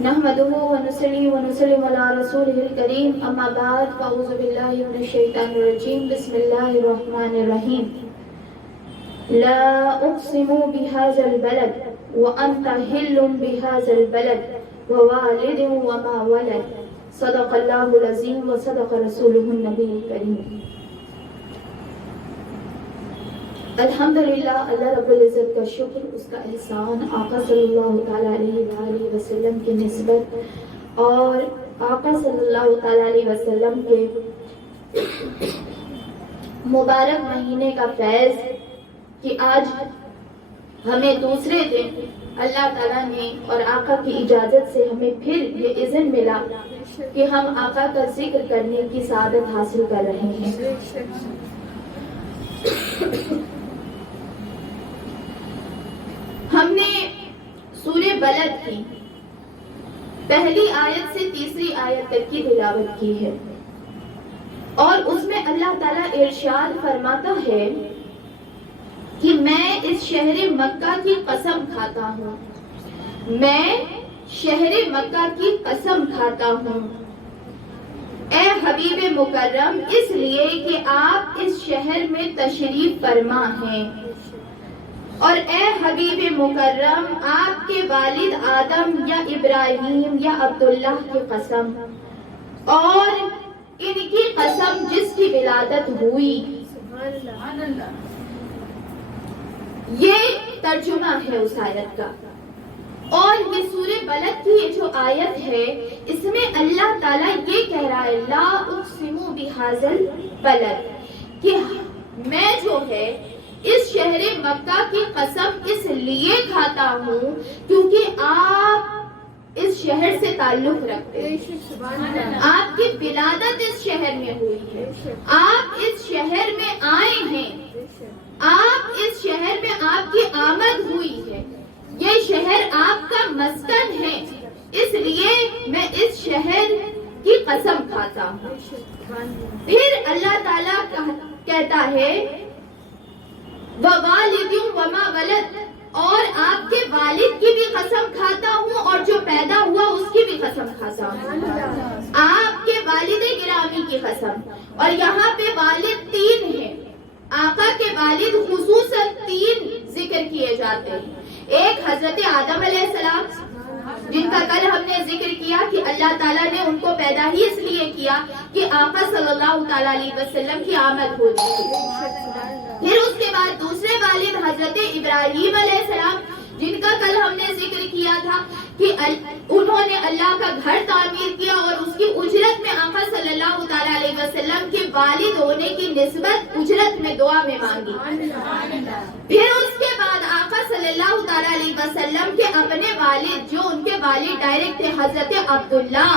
نحمده ونصلي ونسلم على رسوله الكريم اما بعد فاعوذ بالله من الشيطان الرجيم بسم الله الرحمن الرحيم لا اقسم بهذا البلد وانت حل بهذا البلد ووالد وما ولد صدق الله العظيم وصدق رسوله النبي الكريم. الحمدللہ، اللہ رب العزت کا شکر، اس کا احسان آقا صلی اللہ تعالیٰ علیہ وآلہ وسلم کی نسبت اور آقا صلی اللہ تعالیٰ علیہ وسلم کے مبارک مہینے کا فیض کہ آج ہمیں دوسرے دن اللہ تعالیٰ نے اور آقا کی اجازت سے ہمیں پھر یہ اذن ملا کہ ہم آقا کا ذکر کرنے کی سعادت حاصل کر رہے ہیں. ہم نے سورہ بلد کی پہلی آیت سے تیسری آیت تک کی تلاوت کی ہے اور اس میں اللہ تعالیٰ ارشاد فرماتا ہے کہ میں اس شہر مکہ کی قسم کھاتا ہوں، میں شہر مکہ کی قسم کھاتا ہوں اے حبیب مکرم، اس لیے کہ آپ اس شہر میں تشریف فرما ہیں، اور اے حبیب مکرم آپ کے والد آدم یا ابراہیم یا عبداللہ کی قسم، اور ان کی قسم جس کی ولادت ہوئی. یہ ترجمہ ہے اس آیت کا. اور یہ سورہ بلد کی یہ جو آیت ہے اس میں اللہ تعالیٰ یہ کہہ رہا ہے لا اقسم بہذا البلد، کہ میں جو ہے اس شہر مکہ کی قسم اس لیے کھاتا ہوں کیونکہ آپ اس شہر سے تعلق رکھتے ہیں، آپ کی ولادت اس شہر میں ہوئی ہے، آپ اس شہر میں آئے ہیں، آپ اس شہر میں آپ کی آمد ہوئی ہے، یہ شہر آپ کا مسکن ہے، اس لیے میں اس شہر کی قسم کھاتا ہوں. پھر اللہ تعالیٰ کہتا ہے وَوَالِدٍ وَمَا وَلَدَ، اور آپ کے والد کی بھی قسم کھاتا ہوں اور جو پیدا ہوا اس کی بھی قسم کھاتا ہوں، آپ کے والد گرامی کی قسم. اور یہاں پہ والد تین ہیں، آقا کے والد خصوصاً تین ذکر کیے جاتے ہیں. ایک حضرت آدم علیہ السلام جن کا کل ہم نے ذکر کیا کہ اللہ تعالیٰ نے ان کو پیدا ہی اس لیے کیا کہ آقا صلی اللہ تعالیٰ علیہ وسلم کی آمد ہو جائے. پھر اس کے بعد دوسرے والد حضرت ابراہیم علیہ السلام جن کا کل ہم نے ذکر کیا تھا کہ انہوں نے اللہ کا گھر تعمیر کیا اور اس کی اجرت میں آقا صلی اللہ تعالیٰ علیہ وسلم کے والد ہونے کی نسبت اجرت میں دعا میں مانگی. پھر اس کے بعد آقا صلی اللہ تعالیٰ علیہ وسلم کے اپنے والد جو ان کے والد ڈائریکٹ تھے حضرت عبداللہ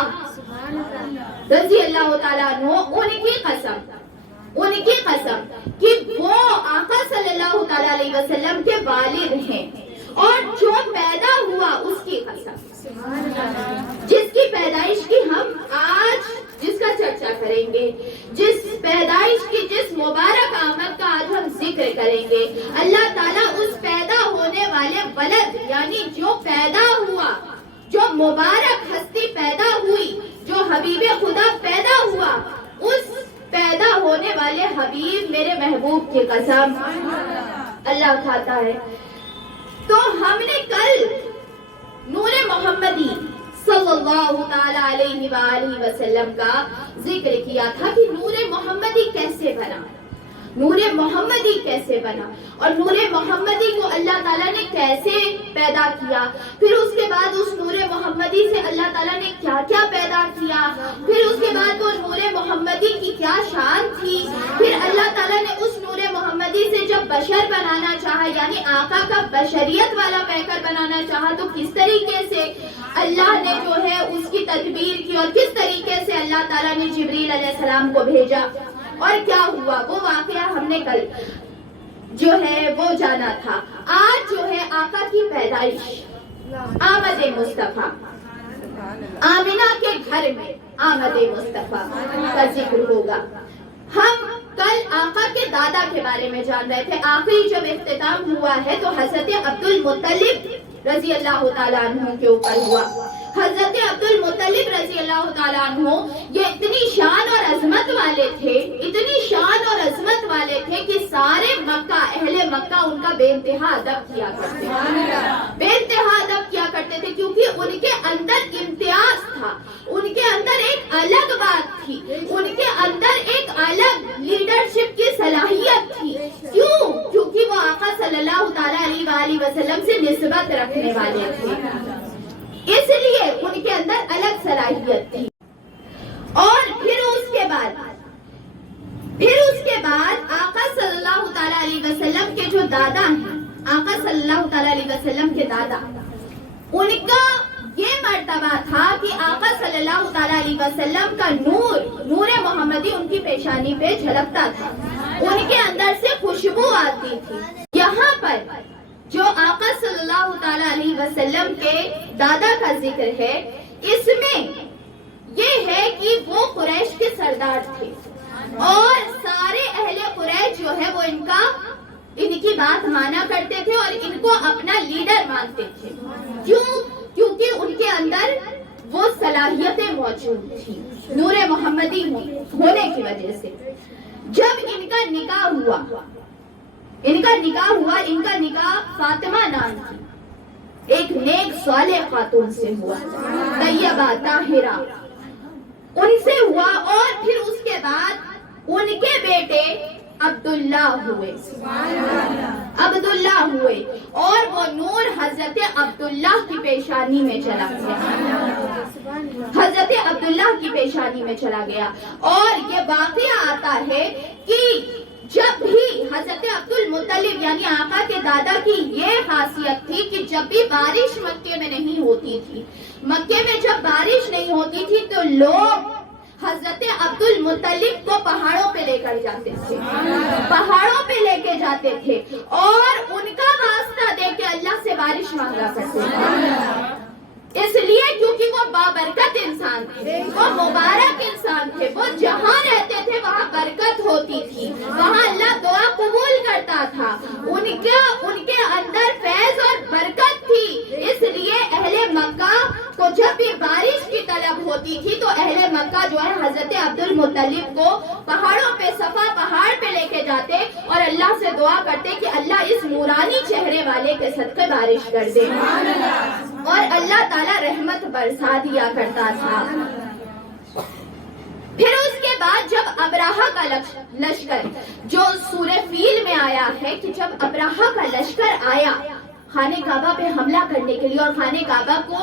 رضی اللہ تعالیٰ عنہ، ان کی قسم کہ وہ آقا صلی اللہ تعالیٰ علیہ وسلم کے والد ہیں، اور جو پیدا ہوا اس کی قسم، جس کی پیدائش کی ہم آج جس کا چرچا کریں گے، جس پیدائش کی جس مبارک آمد کا آج ہم ذکر کریں گے، اللہ تعالیٰ اس پیدا ہونے والے ولد یعنی جو پیدا ہوا، جو مبارک ہستی پیدا ہوئی، جو حبیب خدا پیدا ہوا، اس پیدا ہونے والے حبیب میرے محبوب کی قسم اللہ کھاتا ہے. تو ہم نے کل نور محمدی صلی اللہ تعالیٰ علیہ وآلہ وسلم کا ذکر کیا تھا کہ نور محمدی کیسے بنا، نور محمدی کیسے بنا، اور نور محمدی کو اللہ تعالیٰ نے کیسے پیدا کیا. پھر اس کے بعد اس نور محمدی سے اللہ تعالیٰ نے کیا کیا پیدا کیا، پھر اس کے بعد وہ نور محمدی کی کیا شان تھی. پھر اللہ تعالیٰ نے اس نور محمدی سے جب بشر بنانا چاہا یعنی آقا کا بشریت والا پیکر بنانا چاہا تو کس طریقے سے اللہ نے جو ہے اس کی تدبیر کی اور کس طریقے سے اللہ تعالیٰ نے جبریل علیہ السلام کو بھیجا اور کیا ہوا، وہ واقعہ ہم نے کل جو ہے وہ جانا تھا. آج جو ہے آقا کی پیدائش، آمد مصطفیٰ آمینہ کے گھر میں آمد مصطفیٰ کا ذکر ہوگا۔ ہم کل آقا کے دادا کے بارے میں جان رہے تھے۔ آخری جب اختتام ہوا ہے تو حضرت عبد المطلب رضی اللہ تعالیٰ عنہ کے اوپر ہوا۔ حضرت عبد المطلب رضی اللہ تعالیٰ عنہ یہ اتنی شان اور عظمت والے تھے، اتنی شان اور عظمت والے تھے کہ سارے مکہ، اہل مکہ ان کا بے انتہا ادب کیا کرتے تھے، بے انتہا ادب کیا کرتے تھے، کیونکہ ان کے اندر امتیاز تھا، ان کے اندر ایک الگ بات تھی، ان کے اندر ایک الگ لیڈرشپ کی صلاحیت تھی۔ کیوں؟ کیونکہ وہ آقا صلی اللہ تعالیٰ علیہ وآلہ وسلم سے نسبت رکھنے والے تھے، اس لیے ان کے اندر الگ صلاحیت تھی۔ اور پھر اس کے بعد آقا صلی اللہ تعالیٰ علیہ وسلم کے جو دادا ہیں، آقا صلی اللہ تعالیٰ علیہ وسلم کے دادا، ان کا یہ مرتبہ تھا کہ آقا صلی اللہ تعالیٰ علیہ وسلم کا نور محمدی ان کی پیشانی پہ جھلکتا تھا، ان کے اندر سے خوشبو آتی تھی۔ یہاں پر جو آقا صلی اللہ تعالیٰ علیہ وسلم کے دادا کا ذکر ہے، اس میں یہ ہے کہ وہ قریش کے سردار تھے اور سارے اہل قریش جو ہے وہ ان کی بات مانا کرتے تھے اور ان کو اپنا لیڈر مانتے تھے۔ کیوں؟ کیونکہ ان کے اندر وہ صلاحیتیں موجود تھیں نور محمدی ہونے کی وجہ سے۔ جب ان کا نکاح ہوا، ان کا نکاح فاطمہ نام کی ایک نیک صالح خاتون سے ہوا، طیبہ طاہرہ، ان سے ہوا، اور پھر اس کے بعد ان کے بیٹے عبداللہ ہوئے اور وہ نور حضرت عبداللہ کی پیشانی میں چلا گیا، حضرت عبداللہ کی پیشانی میں چلا گیا۔ اور یہ واقعہ آتا ہے کہ جب بھی حضرت عبد المطلب یعنی آقا کے دادا کی یہ خاصیت تھی کہ جب بھی بارش مکے میں نہیں ہوتی تھی، مکے میں جب بارش نہیں ہوتی تھی تو لوگ حضرت عبد المطلب کو پہاڑوں پہ لے کر جاتے تھے، پہاڑوں پہ لے کے جاتے تھے اور ان کا واسطہ دے کے اللہ سے بارش مانگا کرتے تھے، اس لیے کیونکہ وہ بابرکت انسان تھے، وہ مبارک انسان تھے، وہ جہاں رہتے تھے وہاں برکت ہوتی تھی، وہاں اللہ دعا قبول کرتا تھا، ان کے اندر فیض اور برکت تھی۔ اس لیے اہل مکہ کو جب بھی بارش کی طلب ہوتی تھی تو اہل مکہ جو ہے حضرت عبد المطلب کو پہاڑوں پہ، صفا پہاڑ پہ لے کے جاتے اور اللہ سے دعا کرتے کہ اللہ اس نورانی چہرے والے کے صدقے بارش کر دے، اور اللہ تعالیٰ رحمت برسا دیا کرتا تھا۔ پھر اس کے بعد جب ابراہہ کا لشکر جو سورہ فیل میں آیا ہے کہ جب ابراہہ کا لشکر آیا خانہ کعبہ پہ حملہ کرنے کے لیے اور خانہ کعبہ کو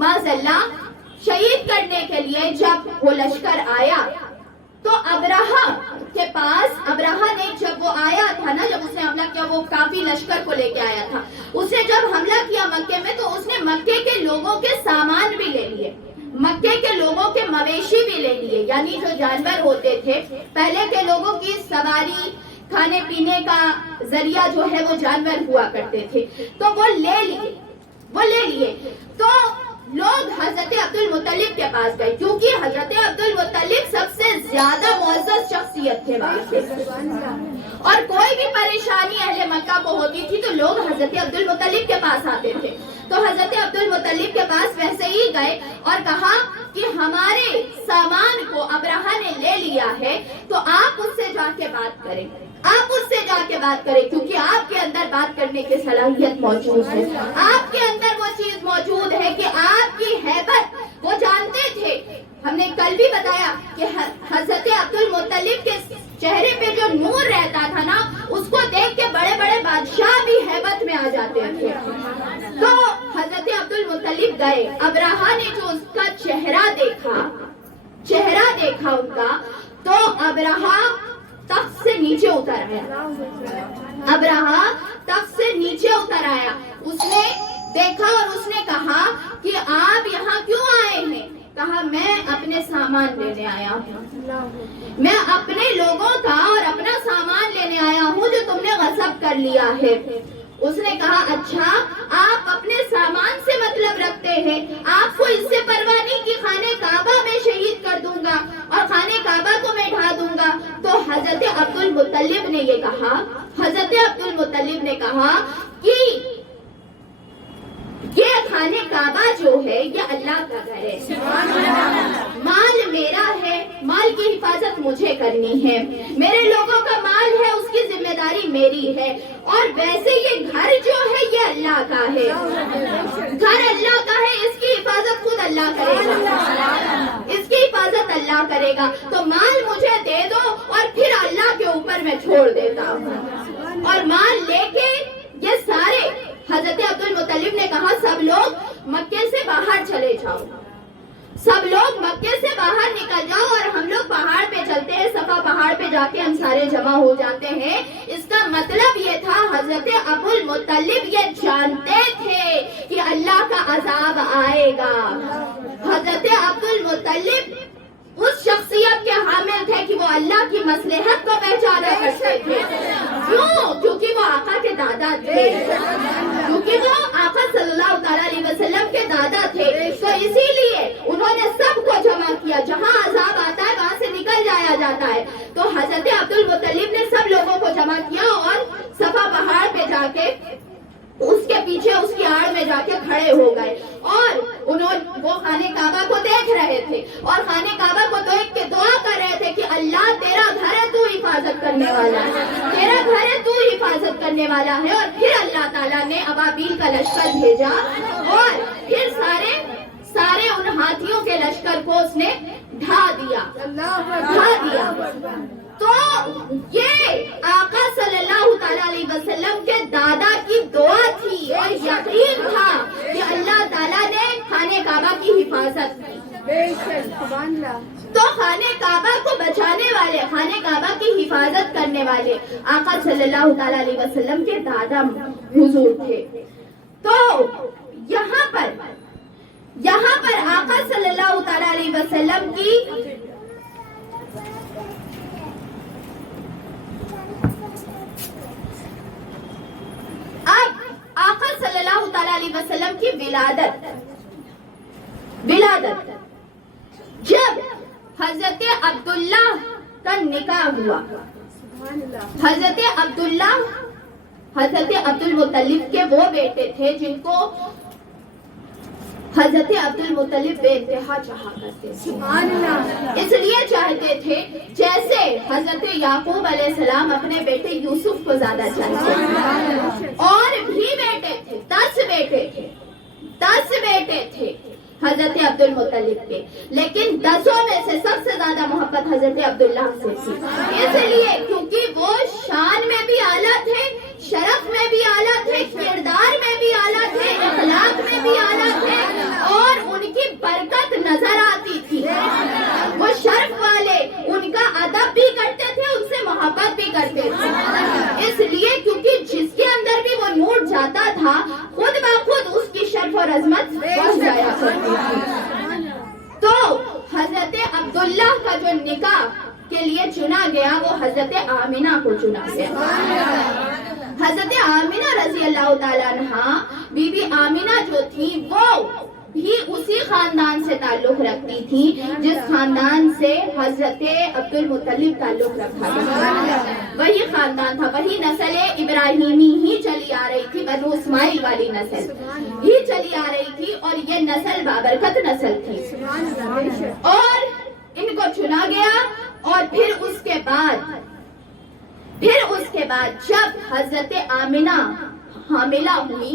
معاذ اللہ شہید کرنے کے لیے جب وہ لشکر آیا تو ابراہہ نے جب وہ آیا تھا نا، جب اس نے حملہ کیا، وہ کافی لشکر کو لے کے آیا تھا، اس نے جب حملہ کیا مکے میں تو اس نے مکے کے لوگوں کے سامان بھی لے لیے، مکے کے لوگوں کے مویشی بھی لے لیے، یعنی جو جانور ہوتے تھے پہلے کے لوگوں کی سواری، کھانے پینے کا ذریعہ جو ہے وہ جانور ہوا کرتے تھے، تو وہ لے لیے تو لوگ حضرت عبد المطلب کے پاس گئے، کیونکہ حضرت عبد المطلب سب سے زیادہ معزز شخصیت تھے وہاں پہ، اور کوئی بھی پریشانی اہل مکہ کو ہوتی تھی تو لوگ حضرت عبد المطلب کے پاس آتے تھے۔ تو حضرت عبد المطلب کے پاس ویسے ہی گئے اور کہا کہ ہمارے سامان کو ابراہہ نے لے لیا ہے تو آپ اس سے جا کے بات کریں، کیونکہ آپ کے اندر بات کرنے کی صلاحیت موجود ہے، آپ کے اندر وہ چیز موجود ہے کہ آپ کی ہیبت، وہ جانتے تھے، ہم نے کل بھی بتایا کہ حضرت عبد المطلب کے چہرے پہ جو نور رہتا تھا نا، اس کو دیکھ کے بڑے بڑے بادشاہ بھی ہیبت میں آ جاتے تھے۔ تو حضرت عبد المطلب گئے، ابراہہ نے جو اس کا چہرہ دیکھا ان کا، تو ابراہہ تخت سے نیچے اتر آیا، اس نے دیکھا اور اس نے کہا کہ آپ یہاں کیوں آئے ہیں؟ کہا میں اپنے سامان لینے آیا ہوں، میں اپنے لوگوں کا اور اپنا سامان لینے آیا ہوں جو تم نے غصب کر لیا ہے۔ اس نے کہا اچھا آپ اپنے سامان سے مطلب رکھتے ہیں، آپ کو اس سے پرواہ نہیں کہ خانہ کعبہ میں شہید کر دوں گا اور خانہ کعبہ کو میں ڈھا دوں گا؟ تو حضرت عبد المطلب نے یہ کہا، حضرت عبد المطلب نے کہا کہ یہ خانہ کعبہ جو ہے یہ اللہ کا گھر ہے، مال میرا ہے، مال کی حفاظت مجھے کرنی ہے، میرے لوگوں کا مال ہے، اس کی ذمہ داری میری ہے، اور ویسے یہ گھر جو ہے یہ اللہ کا ہے، گھر اللہ کا ہے، اس کی حفاظت خود اللہ کرے گا، اس کی حفاظت اللہ کرے گا، تو مال مجھے دے دو اور پھر اللہ کے اوپر میں چھوڑ دیتا ہوں۔ اور مال لے کے یہ سارے، حضرت عبد المطلب نے کہا سب لوگ مکے سے باہر چلے جاؤ، سب لوگ مکے سے باہر نکل جاؤ، اور ہم لوگ پہاڑ پہ چلتے ہیں، صفا پہاڑ پہ جا کے ہم سارے جمع ہو جاتے ہیں۔ اس کا مطلب یہ تھا حضرت ابو المطلب یہ جانتے تھے کہ اللہ کا عذاب آئے گا۔ حضرت عبد المطلب اس شخصیت کے حامل تھے کہ وہ اللہ کی مصلحت کو پہچانا کرتے تھے۔ کیوں؟ کیونکہ وہ آقا کے دادا تھے، کیونکہ وہ آقا صلی اللہ تعالیٰ علیہ وسلم کے دادا تھے، تو اسی لیے انہوں نے سب کو جمع کیا، جہاں عذاب آتا ہے وہاں سے نکل جایا جاتا ہے۔ تو حضرت عبد المطلب نے سب لوگوں کو جمع کیا اور صفا پہاڑ پہ جا کے اس کے پیچھے اس کی آڑ میں جا کے کھڑے ہو گئے، اور وہ خانہ کعبہ کو دیکھ رہے تھے اور خانہ کعبہ کو دیکھ کے دعا کر رہے تھے کہ اللہ تیرا گھر ہے، تو حفاظت کرنے والا ہے، تیرا گھر ہے، تو حفاظت کرنے والا ہے۔ اور پھر اللہ تعالیٰ نے ابابیل کا لشکر بھیجا، اور پھر سارے ان ہاتھیوں کے لشکر کو اس نے ڈھا دیا۔ تو یہ آقا صلی اللہ تعالیٰ علیہ وسلم کے دادا کی دعا تھی، اور یقین تھا کہ اللہ تعالیٰ نے خانہ کعبہ کی حفاظت کی۔ تو خانہ کعبہ کو بچانے والے، خانہ کعبہ کی حفاظت کرنے والے آقا صلی اللہ تعالیٰ علیہ وسلم کے دادا حضور تھے۔ تو یہاں پر آقا صلی اللہ تعالیٰ علیہ وسلم کی اب آقا صلی اللہ تعالیٰ علیہ وسلم کی ولادت جب حضرت عبداللہ کا نکاح ہوا، حضرت عبد المطلب کے وہ بیٹے تھے جن کو حضرت عبد المطلب بے انتہا چاہا کرتے تھے، اس لیے چاہتے تھے جیسے حضرت یعقوب علیہ السلام اپنے بیٹے یوسف کو زیادہ چاہتے تھے۔ اور بھی بیٹے تھے، 10 بیٹے تھے حضرت عبد المطلب کے، لیکن 10 میں سے سب سے زیادہ محبت حضرت عبداللہ سے تھی، اس لیے کیونکہ وہ شان میں بھی اعلیٰ تھے، شرف میں بھی اعلیٰ تھے، کردار میں بھی اعلیٰ تھے، اخلاق میں بھی اعلیٰ تھے، اور ان کی برکت نظر آتی تھی۔ وہ شرف والے، ان کا ادب بھی کرتے تھے، ان سے محبت بھی کرتے تھے، اس لیے کیونکہ جس کے اندر بھی وہ نور جاتا تھا خود بخود اس کی شرف اور عظمت بڑھ جایا کرتی تھی۔ تو حضرت عبداللہ کا جو نکاح کے لیے چنا گیا وہ حضرت آمنہ کو چنا گیا۔ حضرت آمنہ رضی اللہ تعالیٰ عنہا، بی بی آمنہ جو تھی وہ بھی اسی خاندان سے تعلق رکھتی تھی جس خاندان سے حضرت عبد المطلب تعلق رکھا تھا، وہی خاندان تھا، وہی نسل ابراہیمی ہی چلی آ رہی تھی، بنو اسماعیل والی نسل ہی چلی آ رہی تھی، اور یہ نسل بابرکت نسل تھی، اور ان کو چنا گیا۔ اور پھر اس کے بعد جب حضرت آمنہ حاملہ ہوئی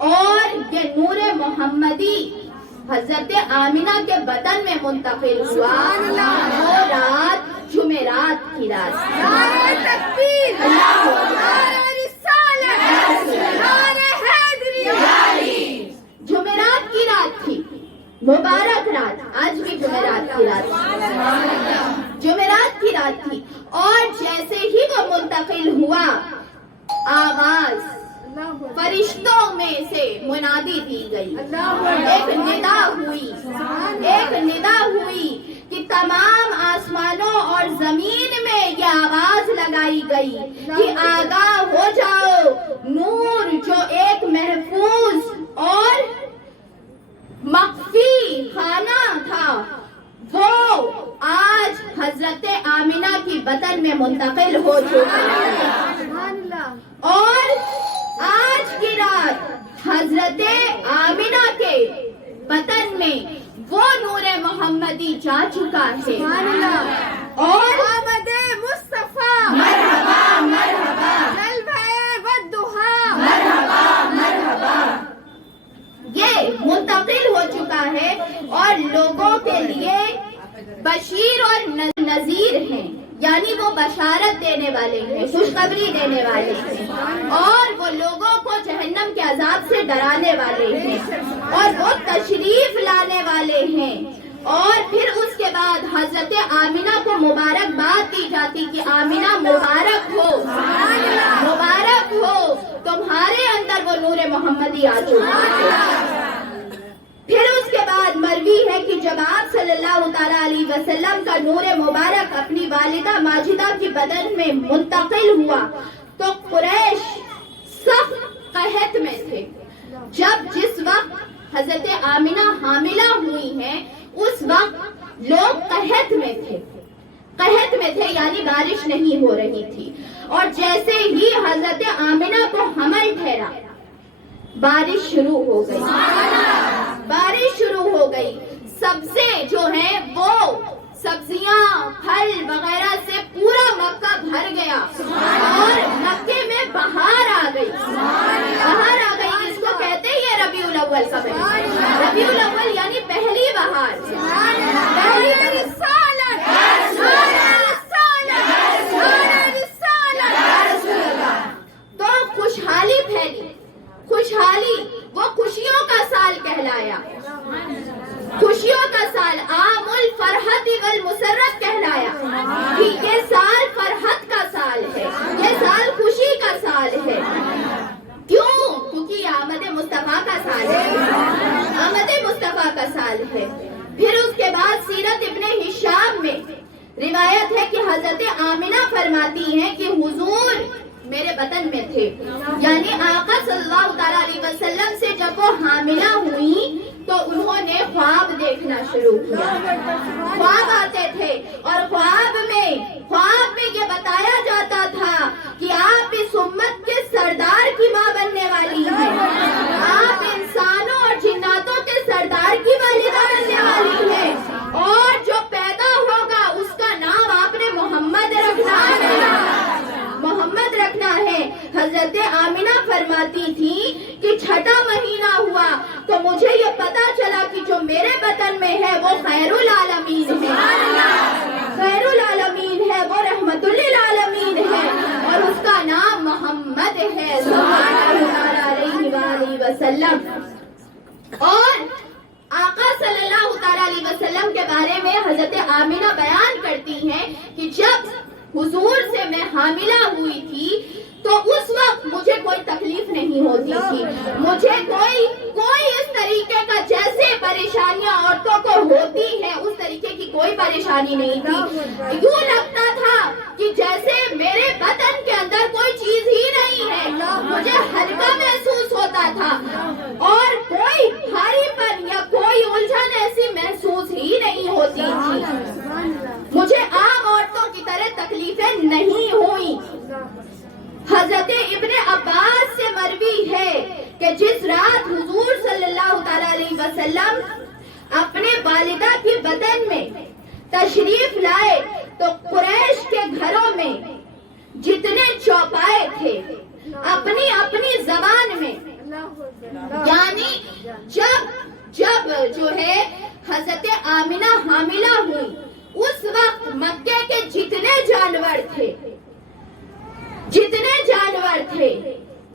اور یہ نور محمدی حضرت آمنہ کے بدن میں منتقل ہوا، وہ رات جمعرات کی رات، جمعرات کی رات تھی، مبارک رات، آج بھی جمعرات کی رات تھی۔ اور جیسے ہی وہ منتقل ہوا، آواز فرشتوں میں سے منادی دی گئی، ایک ندا ہوئی کہ تمام آسمانوں اور زمین میں یہ آواز لگائی گئی گئی کہ آگاہ ہو جاؤ، نور جو ایک محفوظ اور مخفی خانہ تھا وہ آج حضرت آمنہ کی بطن میں منتقل ہو چکا ہے، اور آج کی رات حضرت آمنہ کے بطن میں وہ نور محمدی جا چکا ہے، اور آمد مصطفیٰ مرحبا مرحبا جلوہ والضحیٰ مرحبا مرحبا، یہ منتقل ہو چکا ہے اور لوگوں کے لیے بشیر اور نذیر ہیں، یعنی وہ بشارت دینے والے ہیں، خوشخبری دینے والے ہیں، اور وہ لوگوں کو جہنم کے عذاب سے ڈرانے والے ہیں، اور وہ تشریف لانے والے ہیں۔ اور پھر اس کے بعد حضرت آمنہ کو مبارکباد دی جاتی کہ آمنہ مبارک ہو، مبارک ہو، تمہارے اندر وہ نور محمدی آ چکا ہے۔ پھر اس کے بعد مروی ہے کہ جب آپ صلی اللہ تعالیٰ علیہ وسلم کا نور مبارک اپنی والدہ ماجدہ کی بدن میں منتقل ہوا تو قریش سخت قحط میں تھے۔ جس وقت حضرت آمنہ حاملہ ہوئی ہیں اس وقت لوگ قحط میں تھے، یعنی بارش نہیں ہو رہی تھی، اور جیسے ہی حضرت آمنہ کو حمل ٹھہرا بارش شروع ہو گئی، سبزے جو ہیں وہ سبزیاں پھل وغیرہ سے پورا مکہ بھر گیا، اور مکے میں بہار آ گئی، جس کو کہتے ہیں یہ ربیع الاول کا مہینہ، ربیع الاول یعنی پہلی بہار، پہلی تو خوشحالی پھیلی، خوشحالی وہ خوشیوں کا سال کہلایا، خوشیوں کا سال، عام الفرحت والمسرت کہلایا کہ یہ سال فرحت کا سال ہے، یہ سال خوشی کا سال ہے۔ کیوں؟ کیونکہ یہ آمد مصطفیٰ کا سال ہے، آمد مصطفیٰ کا سال ہے۔ پھر اس کے بعد سیرت ابن ہشام میں روایت ہے کہ حضرت آمنہ فرماتی ہیں کہ حضور میرے بطن میں تھے، یعنی آقا صلی اللہ تعالیٰ علیہ وسلم سے جب وہ حاملہ ہوئی تو انہوں نے خواب دیکھنا شروع کیا، خواب آتے تھے، اور خواب میں یہ بتایا جاتا تھا کہ آپ اس امت کے سردار کی ماں بننے والی ہیں، آپ انسانوں اور جناتوں کے سردار کی والدہ بننے والی ہیں، اور جو پیدا ہوگا اس کا نام آپ نے محمد رکھنا ہے۔ حضرت آمنہ فرماتی تھی کہ چھٹا مہینہ ہوا تو مجھے یہ پتا چلا کہ جو میرے بطن میں ہے وہ خیر العالمین ہے، وہ رحمت للعالمین ہے، اور اس کا نام محمد ہے صلی اللہ علیہ وآلہ وسلم۔ اور آقا صلی اللہ تعالیٰ علیہ وسلم کے بارے میں حضرت آمنہ بیان کرتی ہیں کہ جب حضور سے میں حاملہ ہوئی تھی تو اس وقت مجھے کوئی تکلیف نہیں ہوتی تھی، مجھے کوئی اس طریقے کا جیسے پریشانیاں عورتوں کو ہوتی ہیں اس طریقے کی کوئی پریشانی نہیں تھی، یوں لگتا تھا کہ جیسے میرے بدن کے اندر کوئی چیز ہی نہیں ہے، مجھے ہلکا محسوس ہوتا تھا، اور کوئی بھاری پن یا کوئی الجھن ایسی محسوس ہی نہیں ہوتی تھی، مجھے عام عورتوں کی طرح تکلیفیں نہیں ہوئی۔ حضرت ابن عباس سے مروی ہے کہ جس رات حضور صلی اللہ تعالیٰ علیہ وسلم اپنے والدہ کی بدن میں تشریف لائے تو قریش کے گھروں میں جتنے چوپائے تھے اپنی زبان میں، یعنی جب جو ہے حضرت آمنہ حاملہ ہوئی اس وقت مکے کے جتنے جانور تھے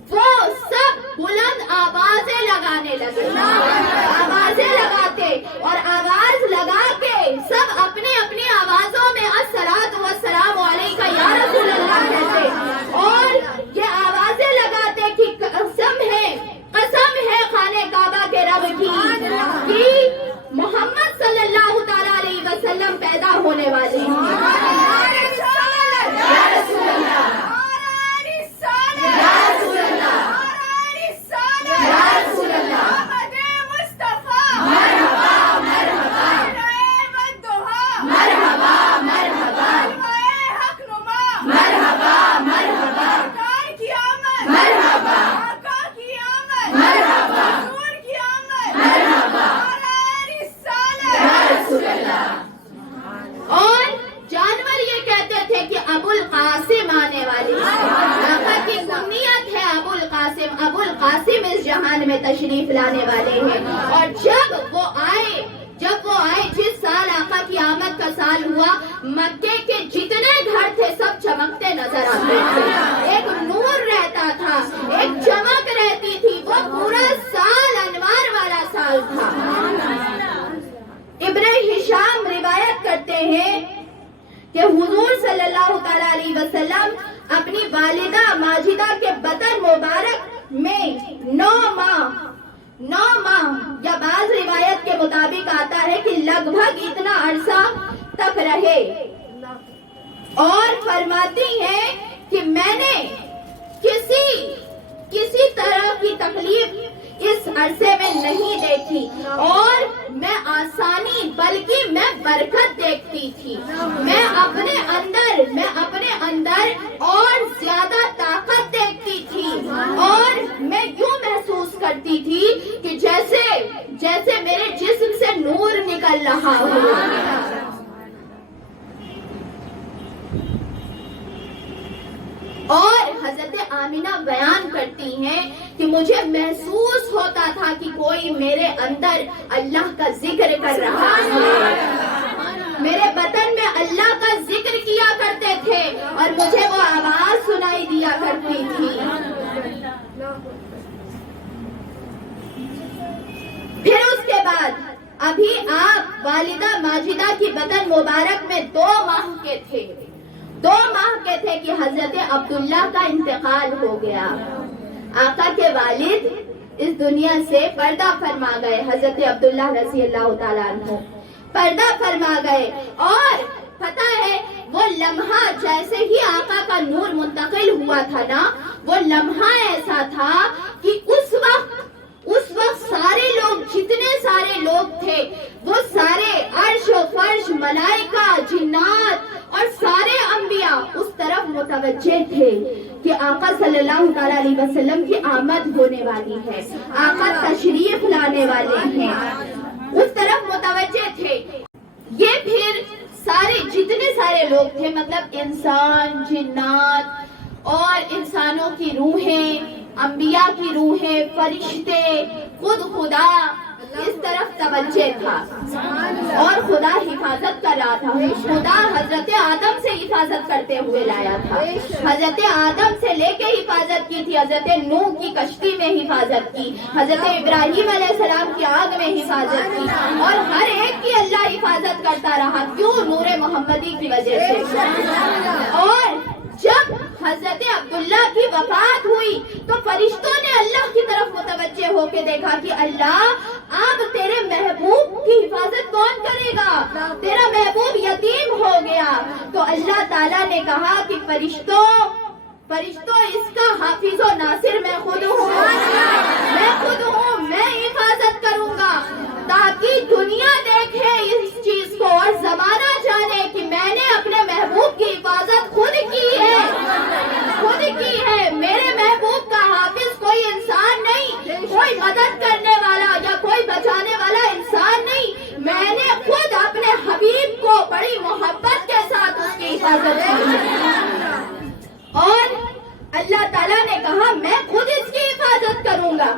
وہ سب بلند آوازیں لگانے لگے، آوازیں لگاتے اور آواز لگا کے سب اپنی آوازوں میں الصلاۃ والسلام علیک یا رسول اللہ کہتے، اور یہ آوازیں لگاتے کہ قسم ہے خانہ کعبہ کے رب کی کہ محمد صلی اللہ تعالیٰ علیہ وسلم پیدا ہونے والے ہیں، یا رسول اللہ تشریف لانے والے ہیں. اور جب وہ آئے جس سال آقا کی آمد کا سال ہوا، مکے کے جتنے گھر تھے سب چمکتے نظر آتے تھے. ایک نور رہتا تھا، ایک چمک رہتی تھی. وہ پورا سال انوار والا سال تھا. ابن ہشام روایت کرتے ہیں کہ حضور صلی اللہ تعالی علیہ وسلم اپنی والدہ ماجدہ کے بطن مبارک میں 9 ماہ یا بعض روایت کے مطابق آتا ہے کہ لگ بھگ اتنا عرصہ تک رہے، اور فرماتی ہیں کہ میں نے کسی طرح کی تکلیف اس عرصے میں نہیں دیکھی، اور میں آسانی بلکہ میں برکت دیکھتی تھی. میں اپنے اندر اور زیادہ طاقت دیکھتی تھی، اور میں یوں محسوس کرتی تھی کہ جیسے میرے جسم سے نور نکل رہا ہو. اور حضرت آمینہ بیان کرتی ہیں کہ مجھے محسوس ہوتا تھا کہ کوئی میرے اندر اللہ کا ذکر کر رہا ہے. میرے بطن میں اللہ کا ذکر کیا کرتے تھے اور مجھے وہ آواز سنائی دیا کرتی تھی. پھر اس کے بعد ابھی آپ والدہ ماجدہ کی بطن مبارک میں 2 ماہ کے تھے کہ حضرت عبداللہ کا انتقال ہو گیا. آقا کے والد اس دنیا سے پردہ فرما گئے. حضرت عبداللہ رضی اللہ تعالیٰ عنہ پردہ فرما گئے. اور پتہ ہے وہ لمحہ جیسے ہی آقا کا نور منتقل ہوا تھا نا، وہ لمحہ ایسا تھا کہ اس وقت سارے لوگ، جتنے سارے لوگ تھے، وہ سارے عرش و فرش، ملائکہ، جنات اور سارے انبیاء اس طرف متوجہ تھے کہ آقا صلی اللہ تعالی علیہ وسلم کی آمد ہونے والی ہے، آقا تشریف لانے والے ہیں. اس طرف متوجہ تھے. یہ پھر جتنے سارے لوگ تھے، مطلب انسان، جنات اور انسانوں کی روحیں، انبیاء کی روحیں، فرشتے، خود خدا اس طرف توجہ تھا. اور خدا حفاظت کر رہا تھا. خدا حضرت آدم سے حفاظت کرتے ہوئے لایا تھا. حضرت آدم سے لے کے حفاظت کی تھی، حضرت نوح کی کشتی میں حفاظت کی، حضرت ابراہیم علیہ السلام کی آگ میں حفاظت کی، اور ہر ایک کی اللہ حفاظت کرتا رہا. کیوں؟ نور محمدی کی وجہ سے. اور جب حضرت عبداللہ کی وفات ہوئی تو فرشتوں نے اللہ کی طرف متوجہ ہو کے دیکھا کہ اللہ، اب تیرے محبوب کی حفاظت کون کرے گا؟ تیرا محبوب یتیم ہو گیا. تو اللہ تعالیٰ نے کہا کہ فرشتوں اس کا حافظ و ناصر میں خود ہوں، میں حفاظت کروں گا، تاکہ دنیا دیکھے اس چیز کو اور زمانہ جانے کہ میں نے اپنے محبوب کی حفاظت خود کی ہے. میرے محبوب کا حافظ کوئی انسان نہیں، کوئی مدد کرنے والا یا کوئی بچانے والا انسان نہیں. میں نے خود اپنے حبیب کو بڑی محبت کے ساتھ اس کی حفاظت کی. اور اللہ تعالیٰ نے کہا میں خود اس کی حفاظت کروں گا.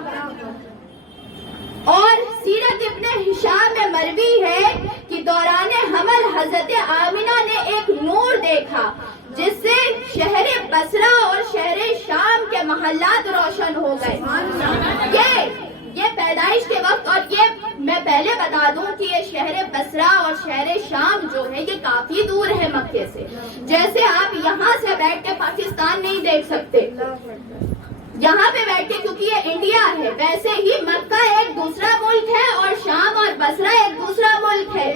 اور سیرت ابن ہشام میں مروی ہے کہ دوران حمل حضرت آمینہ نے ایک نور دیکھا جس سے شہر بصرہ اور شہر شام کے محلات روشن ہو گئے. یہ پیدائش کے وقت، اور یہ میں پہلے بتا دوں کہ یہ شہر بصرہ اور شہر شام جو ہے یہ کافی دور ہے مکے سے. جیسے آپ یہاں سے بیٹھ کے پاکستان نہیں دیکھ سکتے یہاں پہ بیٹھ کے، کیونکہ یہ انڈیا ہے، ویسے ہی مکہ ایک دوسرا ملک ہے اور شام اور بصرہ ایک دوسرا ملک ہے.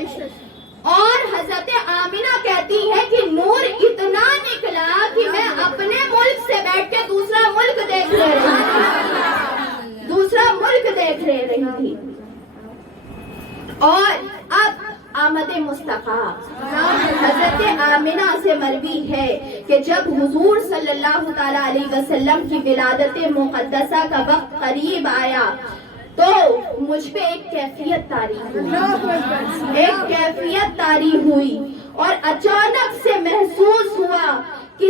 اور حضرت آمینہ کہتی ہے کہ نور اتنا نکلا کہ میں اپنے ملک سے بیٹھ کے دوسرا ملک دیکھ رہی تھی. اور اب آمد مصطفیٰ حضرت آمینہ سے مروی ہے کہ جب حضور صلی اللہ تعالی علیہ وسلم کی ولادت مقدسہ کا وقت قریب آیا تو مجھ پہ ایک کیفیت طاری ہوئی اور اچانک سے محسوس ہوا کہ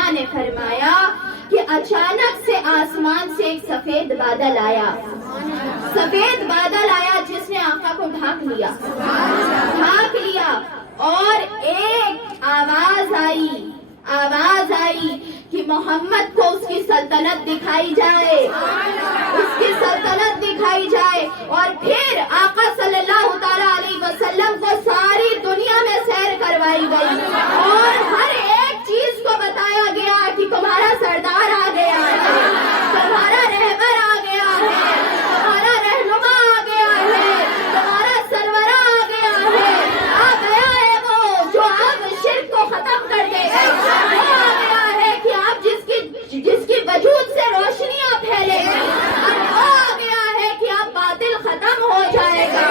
آمنہ نے فرمایا کہ اچانک سے آسمان سے ایک سفید بادل آیا، سفید بادل آیا جس نے آقا کو ڈھانک لیا اور ایک آواز آئی کہ محمد کو اس کی سلطنت دکھائی جائے، اور پھر آقا صلی اللہ تعالی علیہ وسلم کو ساری دنیا میں سیر کروائی گئی اور ہر ایک چیز کو بتایا گیا کہ تمہارا سردار آ گیا ہے، تمہارا رہبر آ گیا ہے، تمہارا رہنما آ گیا ہے، تمہارا سرورہ آ گیا ہے وہ جو اب شرک کو ختم کر دے گا، وہ آ گیا ہے کہ آپ جس کی وجود سے روشنیاں پھیلے گی، وہ آ گیا ہے کہ اب باطل ختم ہو جائے گا۔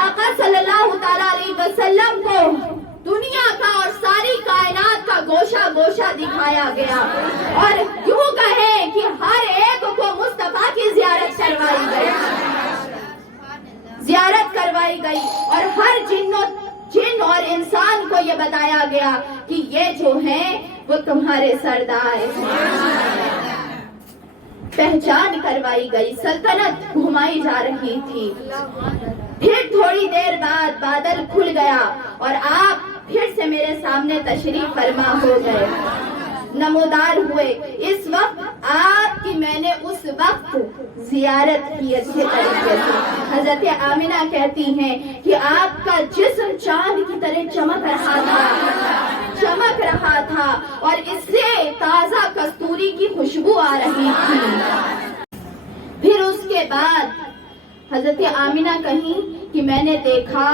آقا صلی اللہ تعالی علیہ وسلم کو دنیا کا اور ساری کائنات کا گوشہ دکھایا گیا، اور یوں کہیں کہ ہر ایک کو مصطفیٰ کی زیارت کروائی گئی اور ہر جن اور انسان کو یہ بتایا گیا کہ یہ جو ہیں وہ تمہارے سردار ہیں۔ پہچان کروائی گئی، سلطنت گھمائی جا رہی تھی۔ پھر تھوڑی دیر بعد بادل کھل گیا اور آپ پھر سے میرے سامنے تشریف فرما ہو گئے، نمودار ہوئے۔ اس وقت آپ کی میں نے اس وقت زیارت کی اچھے طریقے سے۔ حضرت آمنہ کہتی ہیں کہ آپ کا جسم چاند کی طرح چمک رہا تھا اور اس سے تازہ کستوری کی خوشبو آ رہی تھی۔ پھر اس کے بعد حضرت آمنہ کہیں کہ میں نے دیکھا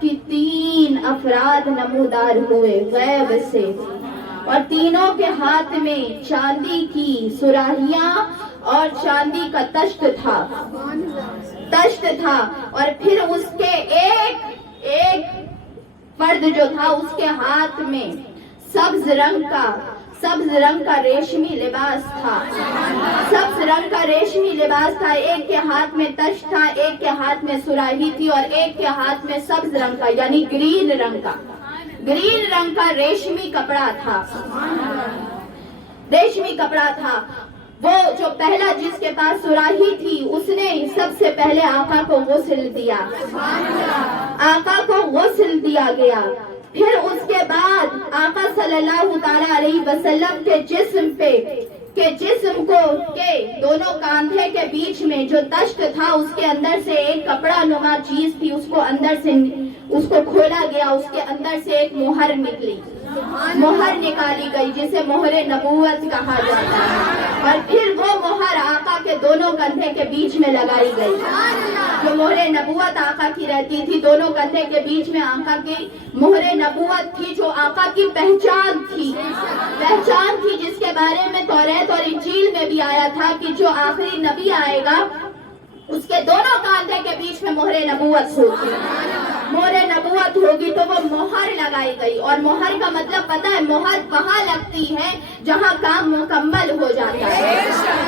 کہ 3 افراد نمودار ہوئے غیب سے، اور تینوں کے ہاتھ میں چاندی کی سراہیاں اور چاندی کا تشت تھا، اور پھر اس کے ایک فرد جو تھا اس کے ہاتھ میں سبز رنگ کا ریشمی لباس تھا، ایک کے ہاتھ میں تشت تھا، ایک کے ہاتھ میں سراہی تھی اور ایک کے ہاتھ میں سبز رنگ کا یعنی گرین رنگ کا ریشمی کپڑا تھا۔ وہ جو پہلا جس کے پاس سراہی تھی اس نے سب سے پہلے آقا کو غسل دیا گیا۔ پھر اس کے بعد آقا صلی اللہ تعالی علیہ وسلم کے جسم کے دونوں کاندھے کے بیچ میں جو تشت تھا اس کے اندر سے ایک کپڑا نما چیز تھی، اس کو کھولا گیا، اس کے اندر سے ایک مہر نکالی گئی جسے مہر نبوت کہا جاتا ہے، اور پھر وہ مہر آقا کے دونوں کندھے کے بیچ میں لگائی گئی۔ جو مہر نبوت آقا کی رہتی تھی دونوں کندھے کے بیچ میں، آقا کی مہر نبوت تھی جو آقا کی پہچان تھی، جس کے بارے میں توریت اور انجیل میں بھی آیا تھا کہ جو آخری نبی آئے گا اس کے دونوں کاندھے کے بیچ میں مہر نبوت ہوگی، تو وہ مہر لگائی گئی۔ اور مہر کا مطلب پتہ ہے، مہر وہاں لگتی ہے جہاں کام مکمل ہو جاتا ہے۔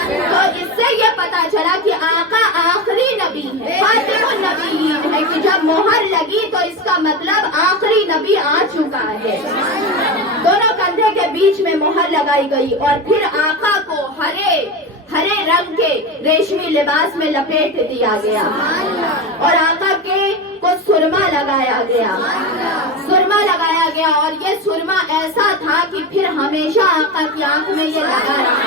تو اس سے یہ پتا چلا کہ آقا آخری نبی ہے، خاتم النبیین ہے، کہ جب مہر لگی تو اس کا مطلب آخری نبی آ چکا ہے۔ دونوں کندھے کے بیچ میں مہر لگائی گئی اور پھر آقا کو ہرے رنگ کے ریشمی لباس میں لپیٹ دیا گیا اور آقا کو سرما لگایا گیا اور یہ سرما ایسا تھا کہ پھر ہمیشہ آقا کی آنکھ میں یہ لگا رہا،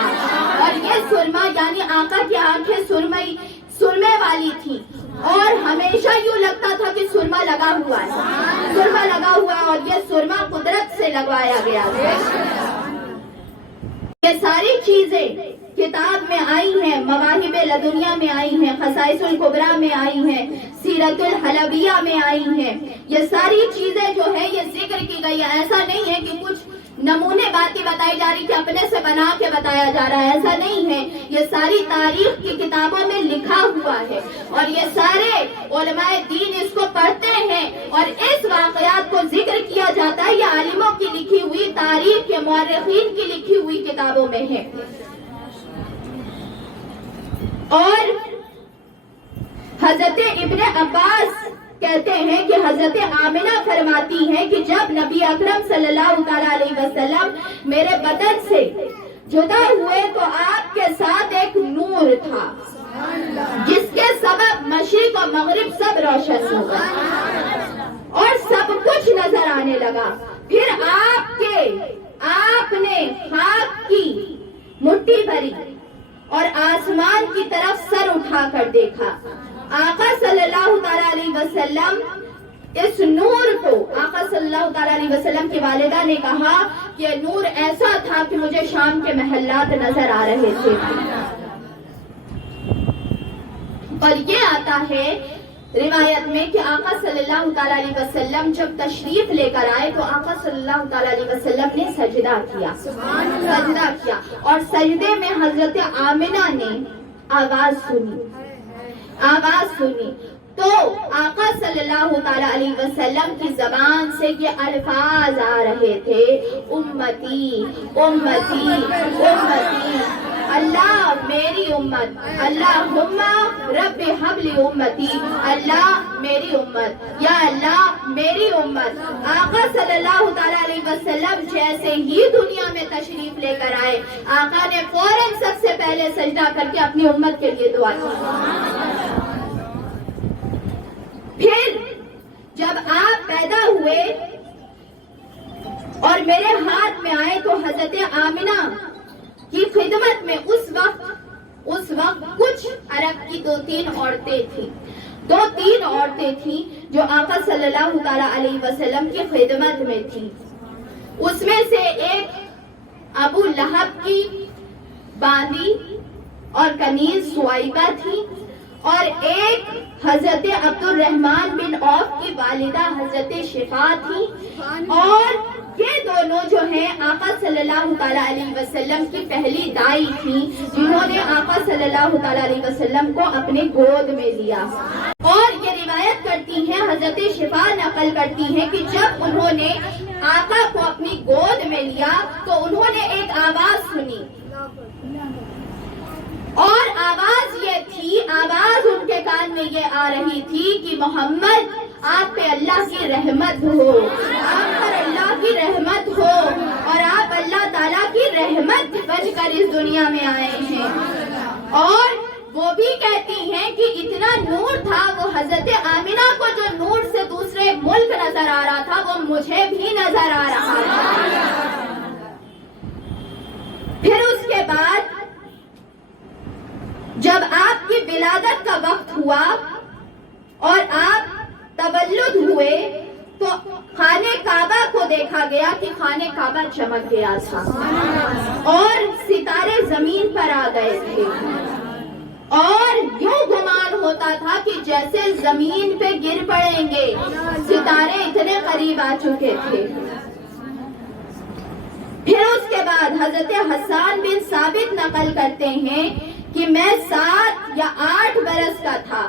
اور یہ سرما یعنی آقا کی آنکھیں سرمے والی تھی اور ہمیشہ یوں لگتا تھا کہ سرما لگا ہوا ہے اور یہ سرما قدرت سے لگوایا گیا۔ یہ ساری چیزیں کتاب میں آئی ہیں، مواہب لدنیہ میں آئی ہیں، خصائص الکبریٰ میں آئی ہیں، سیرت الحلبیہ میں آئی ہیں۔ یہ ساری چیزیں جو ہے یہ ذکر کی گئی ہے۔ ایسا نہیں ہے کہ کچھ نمونے باتیں بتائی جا رہی کہ اپنے سے بنا کے بتایا جا رہا ہے، ایسا نہیں ہے۔ یہ ساری تاریخ کی کتابوں میں لکھا ہوا ہے اور یہ سارے علماء دین اس کو پڑھتے ہیں اور اس واقعات کو ذکر کیا جاتا ہے۔ یہ عالموں کی لکھی ہوئی، تاریخ کے مورخین کی لکھی ہوئی کتابوں میں ہے۔ اور حضرت ابن عباس کہتے ہیں کہ حضرت آمنہ فرماتی ہیں کہ جب نبی اکرم صلی اللہ تعالی علیہ وسلم میرے بدن سے جدا ہوئے تو آپ کے ساتھ ایک نور تھا جس کے سبب مشرق اور مغرب سب روشن ہو گئے اور سب کچھ نظر آنے لگا. پھر آپ نے خاک کی مٹھی بھری اور آسمان کی طرف سر اٹھا کر دیکھا. آقا صلی اللہ تعالی علیہ وسلم اس نور کو، آقا صلی اللہ تعالی علیہ وسلم کی والدہ نے کہا کہ نور ایسا تھا کہ مجھے شام کے محلات نظر آ رہے تھے. اور یہ آتا ہے روایت میں کہ آقا صلی اللہ تعالی علیہ وسلم جب تشریف لے کر آئے تو آقا صلی اللہ تعالی علیہ وسلم نے سجدہ کیا اور سجدے میں حضرت آمنہ نے آواز سنی تو آقا صلی اللہ تعالی علیہ وسلم کی زبان سے یہ الفاظ آ رہے تھے: امتی امتی امتی، اللہ میری امت، اللہم رب حب لی امتی، اللہ میری امت، یا اللہ میری امت. آقا صلی اللہ تعالی علیہ وسلم جیسے ہی دنیا میں تشریف لے کر آئے، آقا نے فوراً سب سے پہلے سجدہ کر کے اپنی امت کے لیے دعا کی. پھر جب آپ پیدا ہوئے اور میرے ہاتھ میں آئے تو حضرت آمنہ کی خدمت میں اس وقت کچھ عرب کی دو تین عورتیں تھیں جو آقا صلی اللہ تعالی علیہ وسلم کی خدمت میں تھیں. اس میں سے ایک ابو لہب کی باندی اور کنیز سوائبہ تھی اور ایک حضرت عبد الرحمن بن عوف کی والدہ حضرت شفا تھی. اور یہ دونوں جو ہیں آقا صلی اللہ تعالی علیہ وسلم کی پہلی دائی تھی جنہوں نے آقا صلی اللہ تعالی علیہ وسلم کو اپنے گود میں لیا. اور یہ روایت کرتی ہیں، حضرت شفا نقل کرتی ہیں کہ جب انہوں نے آقا کو اپنی گود میں لیا تو انہوں نے ایک آواز سنی اور آواز ان کے کان میں یہ آ رہی تھی کہ محمد آپ پہ اللہ کی رحمت ہو، آپ پر اللہ کی رحمت ہو اور آپ اللہ تعالیٰ کی رحمت بن کر اس دنیا میں آئے ہیں. اور وہ بھی کہتی ہیں کہ اتنا نور تھا، وہ حضرت آمنہ کو جو نور سے دوسرے ملک نظر آ رہا تھا وہ مجھے بھی نظر آ رہا تھا. پھر اس کے بعد جب آپ کی ولادت کا وقت ہوا اور آپ تولد ہوئے تو خانہ کعبہ کو دیکھا گیا کہ خانہ کعبہ چمک گیا تھا اور ستارے زمین پر آ گئے تھے اور یوں گمان ہوتا تھا کہ جیسے زمین پہ گر پڑیں گے، ستارے اتنے قریب آ چکے تھے. پھر اس کے بعد حضرت حسان بن ثابت نقل کرتے ہیں کہ میں 7 یا 8 برس کا تھا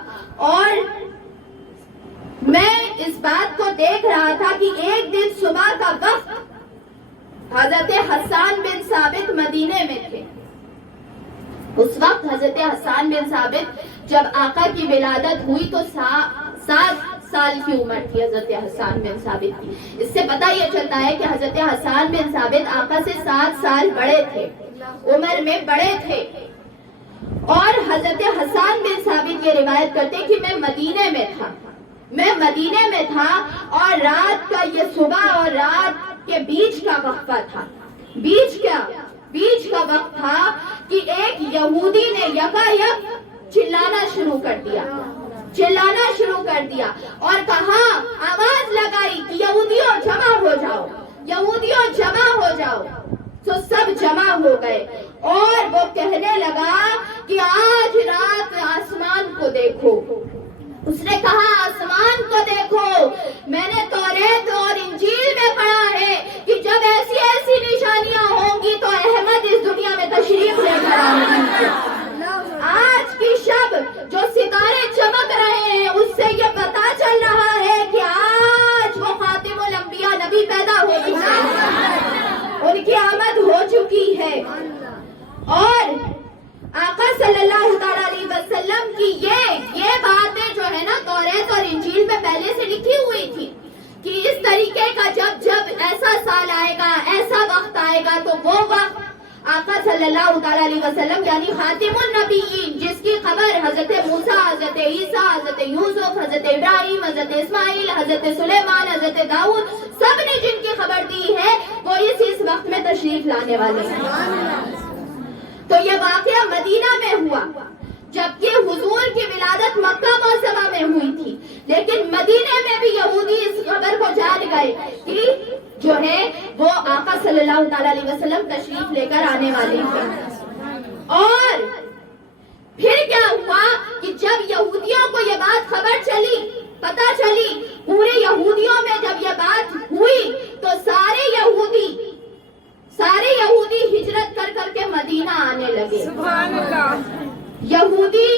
اور میں اس بات کو دیکھ رہا تھا کہ ایک دن صبح کا وقت حضرت حسان بن ثابت مدینے میں تھے. اس وقت حضرت حسان بن ثابت جب آقا کی ولادت ہوئی تو 7 سال کی عمر تھی حضرت حسان بن ثابت کی. اس سے پتہ یہ چلتا ہے کہ حضرت حسان بن ثابت آقا سے 7 سال بڑے تھے، عمر میں بڑے تھے. اور حضرت حسان بن ثابت یہ روایت کرتے کہ میں مدینے میں تھا اور رات کا یہ صبح اور رات کے بیچ کا وقفہ تھا. بیچ کا وقت تھا کہ ایک یہودی نے یکایک چلانا شروع کر دیا اور کہا، آواز لگائی کہ یہودیوں جمع ہو جاؤ. تو سب جمع ہو گئے اور وہ کہنے لگا کہ آج رات آسمان کو دیکھو. اس نے کہا آسمان کو دیکھو، میں نے توریت اور انجیل میں پڑھا ہے کہ جب ایسی نشانیاں ہوں گی تو احمد اس دنیا میں تشریف لے کر آئیں گے. آج کی شب جو ستارے چمک رہے ہیں اس سے یہ پتا چل رہا ہے کہ آج وہ خاتم الانبیاء نبی پیدا ہو چکا ہے، ان کی آمد ہو چکی ہے. اور آقا صلی اللہ تعالیٰ علیہ وسلم کی یہ باتیں جو ہے نا توریت اور انجیل میں پہلے سے لکھی ہوئی تھی کہ اس طریقے کا جب ایسا سال آئے گا، ایسا وقت آئے گا، تو وہ وقت آقا صلی اللہ تعالیٰ علیہ وسلم یعنی خاتم النبیین، جس کی خبر حضرت موسیٰ، حضرت عیسیٰ، حضرت یوسف، حضرت ابراہیم، حضرت اسماعیل، حضرت سلیمان، حضرت داؤد، سب نے جن کی خبر دی ہے وہ اس وقت میں تشریف لانے والے ہیں۔ تو یہ واقعہ مدینہ میں ہوا، جبکہ حضور کی ولادت مکہ معظمہ میں ہوئی تھی، لیکن مدینے میں بھی یہودی اس خبر کو جان گئے کہ جو ہے وہ آقا صلی اللہ تعالیٰ علیہ وسلم تشریف لے کر آنے والے ہیں۔ اور پھر کیا ہوا کہ جب یہودیوں کو یہ بات خبر چلی، پتہ چلی، پورے یہودیوں میں جب یہ بات ہوئی تو سارے یہودی ہجرت کر کے مدینہ آنے لگے۔ سبحان اللہ۔ یہودی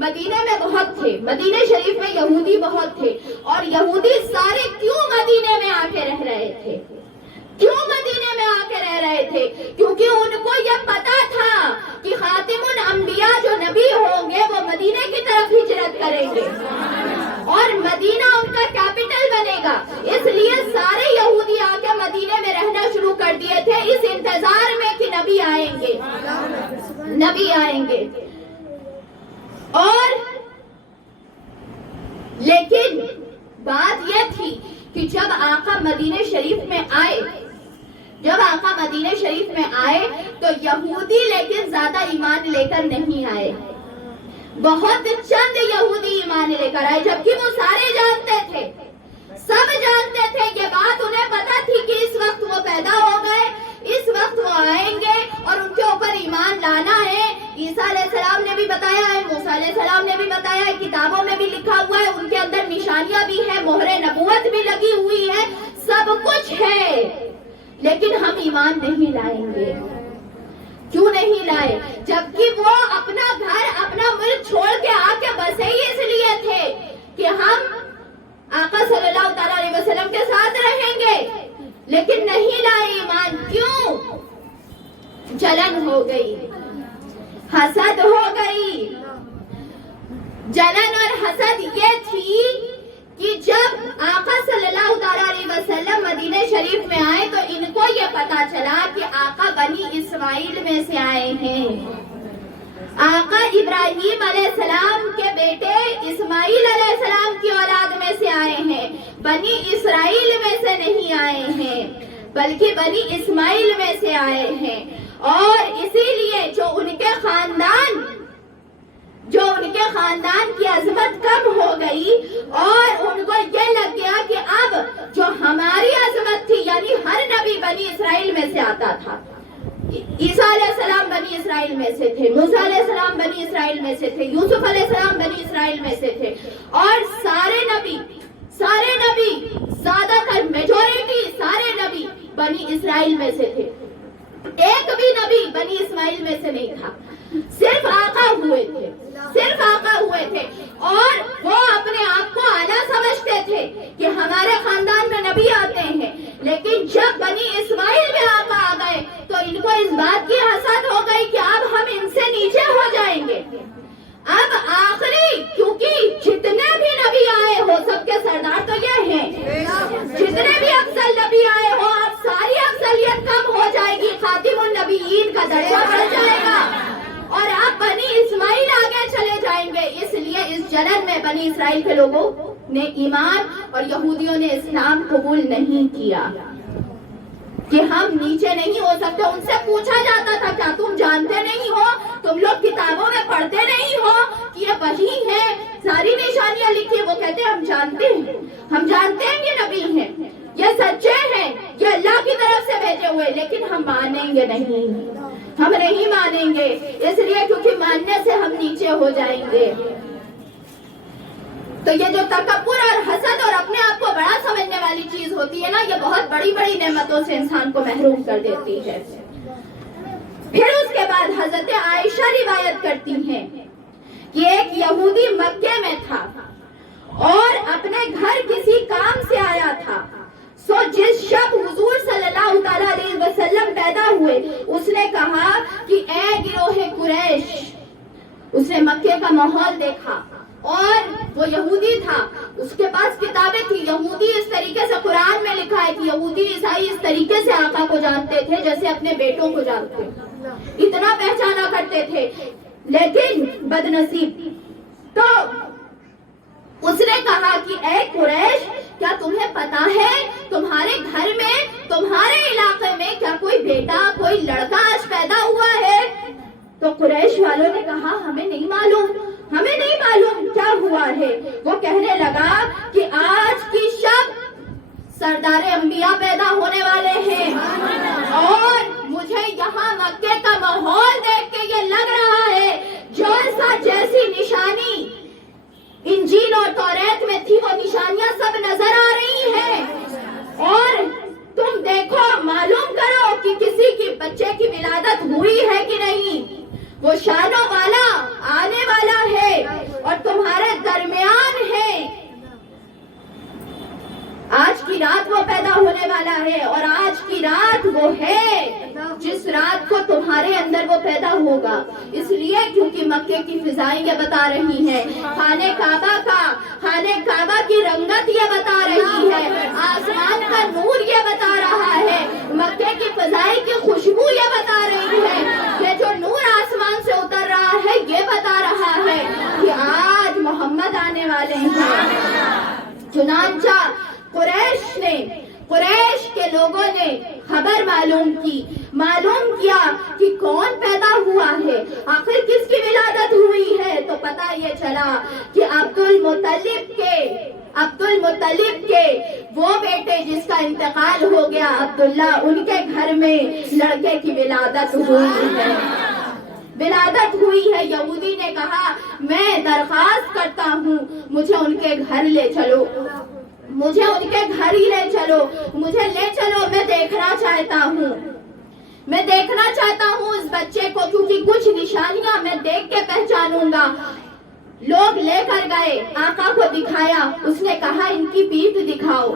مدینے میں بہت تھے، مدینہ شریف میں یہودی بہت تھے، اور یہودی سارے کیوں مدینے میں آ کے رہ رہے تھے؟ کیوں مدینے میں آ کے رہ رہے تھے؟ کیونکہ ان کو یہ پتا تھا کہ خاتم الانبیاء جو نبی ہوں گے وہ مدینے کی طرف ہجرت کریں گے اور مدینہ ان کا کیپٹل بنے گا، اس لیے سارے یہودی آ کے مدینے میں رہنا شروع کر دیے تھے اس انتظار میں کہ نبی آئیں گے، نبی آئیں گے۔ اور لیکن بات یہ تھی کہ جب آقا مدینہ شریف میں آئے تو یہودی لیکن زیادہ ایمان لے کر نہیں آئے، بہت چند یہودی ایمان لے کر آئے، جبکہ وہ سارے جانتے تھے، سب جانتے تھے، یہ بات انہیں پتا تھی کہ اس وقت وہ پیدا ہو گئے، اس وقت وہ آئیں گے اور ان کے اوپر ایمان لانا ہے۔ عیسیٰ علیہ السلام نے بھی بتایا ہے، موسیٰ علیہ السلام نے بھی بتایا ہے، کتابوں میں بھی لکھا ہوا ہے، ان کے اندر نشانیاں بھی ہیں، مہر نبوت بھی لگی ہوئی ہے، سب کچھ ہے، لیکن ہم ایمان نہیں لائیں گے۔ کیوں نہیں لائے؟ جبکہ وہ اپنا گھر، اپنا ملک چھوڑ کے آ کے بسے ہی اس لیے تھے کہ ہم آقا صلی اللہ تعالیٰ علیہ وسلم کے ساتھ رہیں گے، لیکن نہیں لائے ایمان۔ کیوں؟ جلن ہو گئی، حسد ہو گئی۔ جلن اور حسد یہ تھی کہ جب آقا صلی اللہ تعالیٰ علیہ وسلم مدینہ شریف میں آئے تو ان کو یہ پتا چلا کہ آقا بنی اسماعیل میں سے آئے ہیں، آقا ابراہیم علیہ السلام کے بیٹے اسماعیل علیہ السلام کی اولاد میں سے آئے ہیں، بنی اسرائیل میں سے نہیں آئے ہیں بلکہ بنی اسماعیل میں سے آئے ہیں۔ اور اسی لیے جو ان کے خاندان کی عظمت کم ہو گئی اور ان کو یہ لگ گیا کہ اب جو ہماری عظمت تھی، یعنی ہر نبی بنی اسرائیل میں سے آتا تھا، عیسیٰ علیہ السلام بنی اسرائیل میں سے تھے، موسیٰ علیہ السلام بنی اسرائیل میں سے تھے، یوسف علیہ السلام بنی اسرائیل میں سے تھے، اور سارے نبی زیادہ تر میجورٹی سارے نبی بنی اسرائیل میں سے تھے، ایک بھی نبی بنی اسماعیل میں سے نہیں تھا، صرف آقا ہوئے تھے، اور وہ اپنے آپ کو اعلیٰ سمجھتے تھے کہ ہمارے خاندان میں نبی آتے ہیں، لیکن جب بنی اسماعیل میں آقا آ گئے تو ان کو اس بات کی حسد ہو گئی کہ اب ہم ان سے نیچے ہو جائیں گے، اب آخری، کیونکہ جتنے بھی نبی آئے ہو سب کے سردار تو یہ ہیں، جتنے بھی افضل نبی آئے ہو اب ساری افضلیت کم ہو جائے گی، خاتم النبیین کا درجہ بڑھ جائے گا اور آپ بنی اسماعیل آگے چلے جائیں گے۔ اس لیے اس جلن میں بنی اسرائیل کے لوگوں نے ایمان اور یہودیوں نے اسلام قبول نہیں کیا کہ ہم نیچے نہیں ہو سکتے۔ ان سے پوچھا جاتا تھا کیا تم جانتے نہیں ہو، تم لوگ کتابوں میں پڑھتے نہیں ہو کہ یہ وحی ہے، ساری نشانیاں لکھی؟ وہ کہتے ہیں ہم جانتے ہیں یہ نبی ہیں، یہ سچے ہیں، یہ اللہ کی طرف سے بھیجے ہوئے، لیکن ہم مانیں گے نہیں، ہم نہیں مانیں گے، اس لیے کیونکہ ماننے سے ہم نیچے ہو جائیں گے۔ تو یہ جو تکبر اور حسد اور اپنے آپ کو بڑا سمجھنے والی چیز ہوتی ہے نا، یہ بہت بڑی بڑی نعمتوں سے انسان کو محروم کر دیتی ہے۔ پھر اس کے بعد حضرت عائشہ روایت کرتی ہیں کہ ایک یہودی مکے میں تھا اور اپنے گھر کسی کام سے آیا تھا، سو جس شب حضور صلی اللہ تعالیٰ علیہ وسلم پیدا ہوئے اس نے کہا کہ اے گروہ قریش، اس نے مکے کا ماحول دیکھا اور وہ یہودی تھا, اس کے پاس کتابیں تھی. یہودی اس طریقے سے قرآن میں لکھا ہے کہ یہودی عیسائی اس طریقے سے آقا کو جانتے تھے جیسے اپنے بیٹوں کو جانتے, اتنا پہچانا کرتے تھے. لیکن بدنصیب تو اس نے کہا کہ اے قریش, کیا تمہیں پتا ہے تمہارے گھر میں, تمہارے علاقے میں کیا کوئی بیٹا, کوئی لڑکا آج پیدا ہوا ہے؟ تو قریش والوں نے کہا ہمیں نہیں معلوم, ہمیں نہیں معلوم کیا ہوا ہے. وہ کہنے لگا کہ آج کی شب سردار انبیاء پیدا ہونے والے ہیں, اور مجھے یہاں مکے کا ماحول دیکھ کے یہ لگ رہا ہے جیسی نشانی انجیل اور توریت میں تھی وہ نشانیاں سب نظر آ رہی ہیں. اور تم دیکھو, معلوم کرو کہ کسی کی بچے کی ولادت ہوئی ہے کہ نہیں. وہ شانوں والا آنے والا ہے اور تمہارے درمیان ہے. آج کی رات وہ پیدا ہونے والا ہے, اور آج کی رات وہ ہے جس رات کو تمہارے اندر وہ پیدا ہوگا. اس لیے کیونکہ مکے کی فضائیں یہ بتا رہی ہیں, خانہ کعبہ کی رنگت یہ بتا رہی ہے, آسمان کا نور یہ بتا رہا ہے, مکے کی فضائیں کی خوشبو یہ بتا رہی ہے, یہ جو نور آسمان سے اتر رہا ہے یہ بتا رہا ہے کہ آج محمد آنے والے ہیں. چنانچہ قریش کے لوگوں نے خبر معلوم کیا کہ کون پیدا ہوا ہے, آخر کس کی ولادت ہوئی ہے. تو پتہ یہ چلا کہ عبد المطلب کے وہ بیٹے جس کا انتقال ہو گیا عبداللہ, ان کے گھر میں لڑکے کی ولادت ہوئی ہے. یہودی نے کہا میں درخواست کرتا ہوں مجھے ان کے گھر لے چلو, مجھے ان کے گھر ہی لے چلو, مجھے لے چلو, میں دیکھنا چاہتا ہوں اس بچے کو, کیونکہ کچھ نشانیاں میں دیکھ کے پہچانوں گا. لوگ لے کر گئے, آقا کو دکھایا, اس نے کہا ان کی پیٹھ دکھاؤ.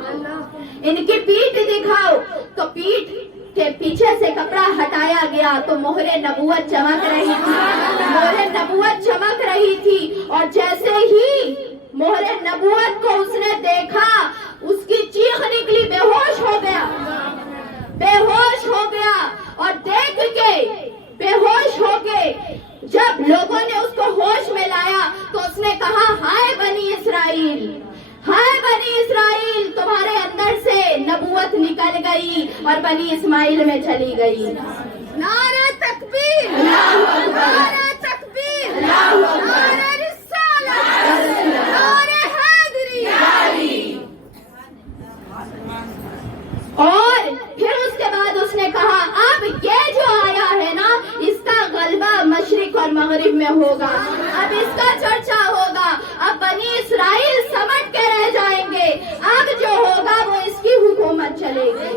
تو پیٹھ کے پیچھے سے کپڑا ہٹایا گیا تو مہر نبوت چمک رہی تھی, اور جیسے ہی مہر نبوت کو اس نے دیکھا اس کی چیخ نکلی, بے ہوش ہو گیا, اور دیکھ کے بے ہوش ہو کے جب لوگوں نے اس کو ہوش میں لایا تو اس نے کہا ہائے بنی اسرائیل, تمہارے اندر سے نبوت نکل گئی اور بنی اسماعیل میں چلی گئی. نعرہ تکبیر, نعرہ تکبیر, نعرہ رسالت, نعرہ حیدری. اور پھر اس کے بعد اس نے کہا اب یہ جو آیا ہے نا, اس کا غلبہ مشرق اور مغرب میں ہوگا, اب اس کا چرچا ہوگا, اب بنی اسرائیل سمٹ کے رہ جائیں گے, اب جو ہوگا وہ اس کی حکومت چلے گی.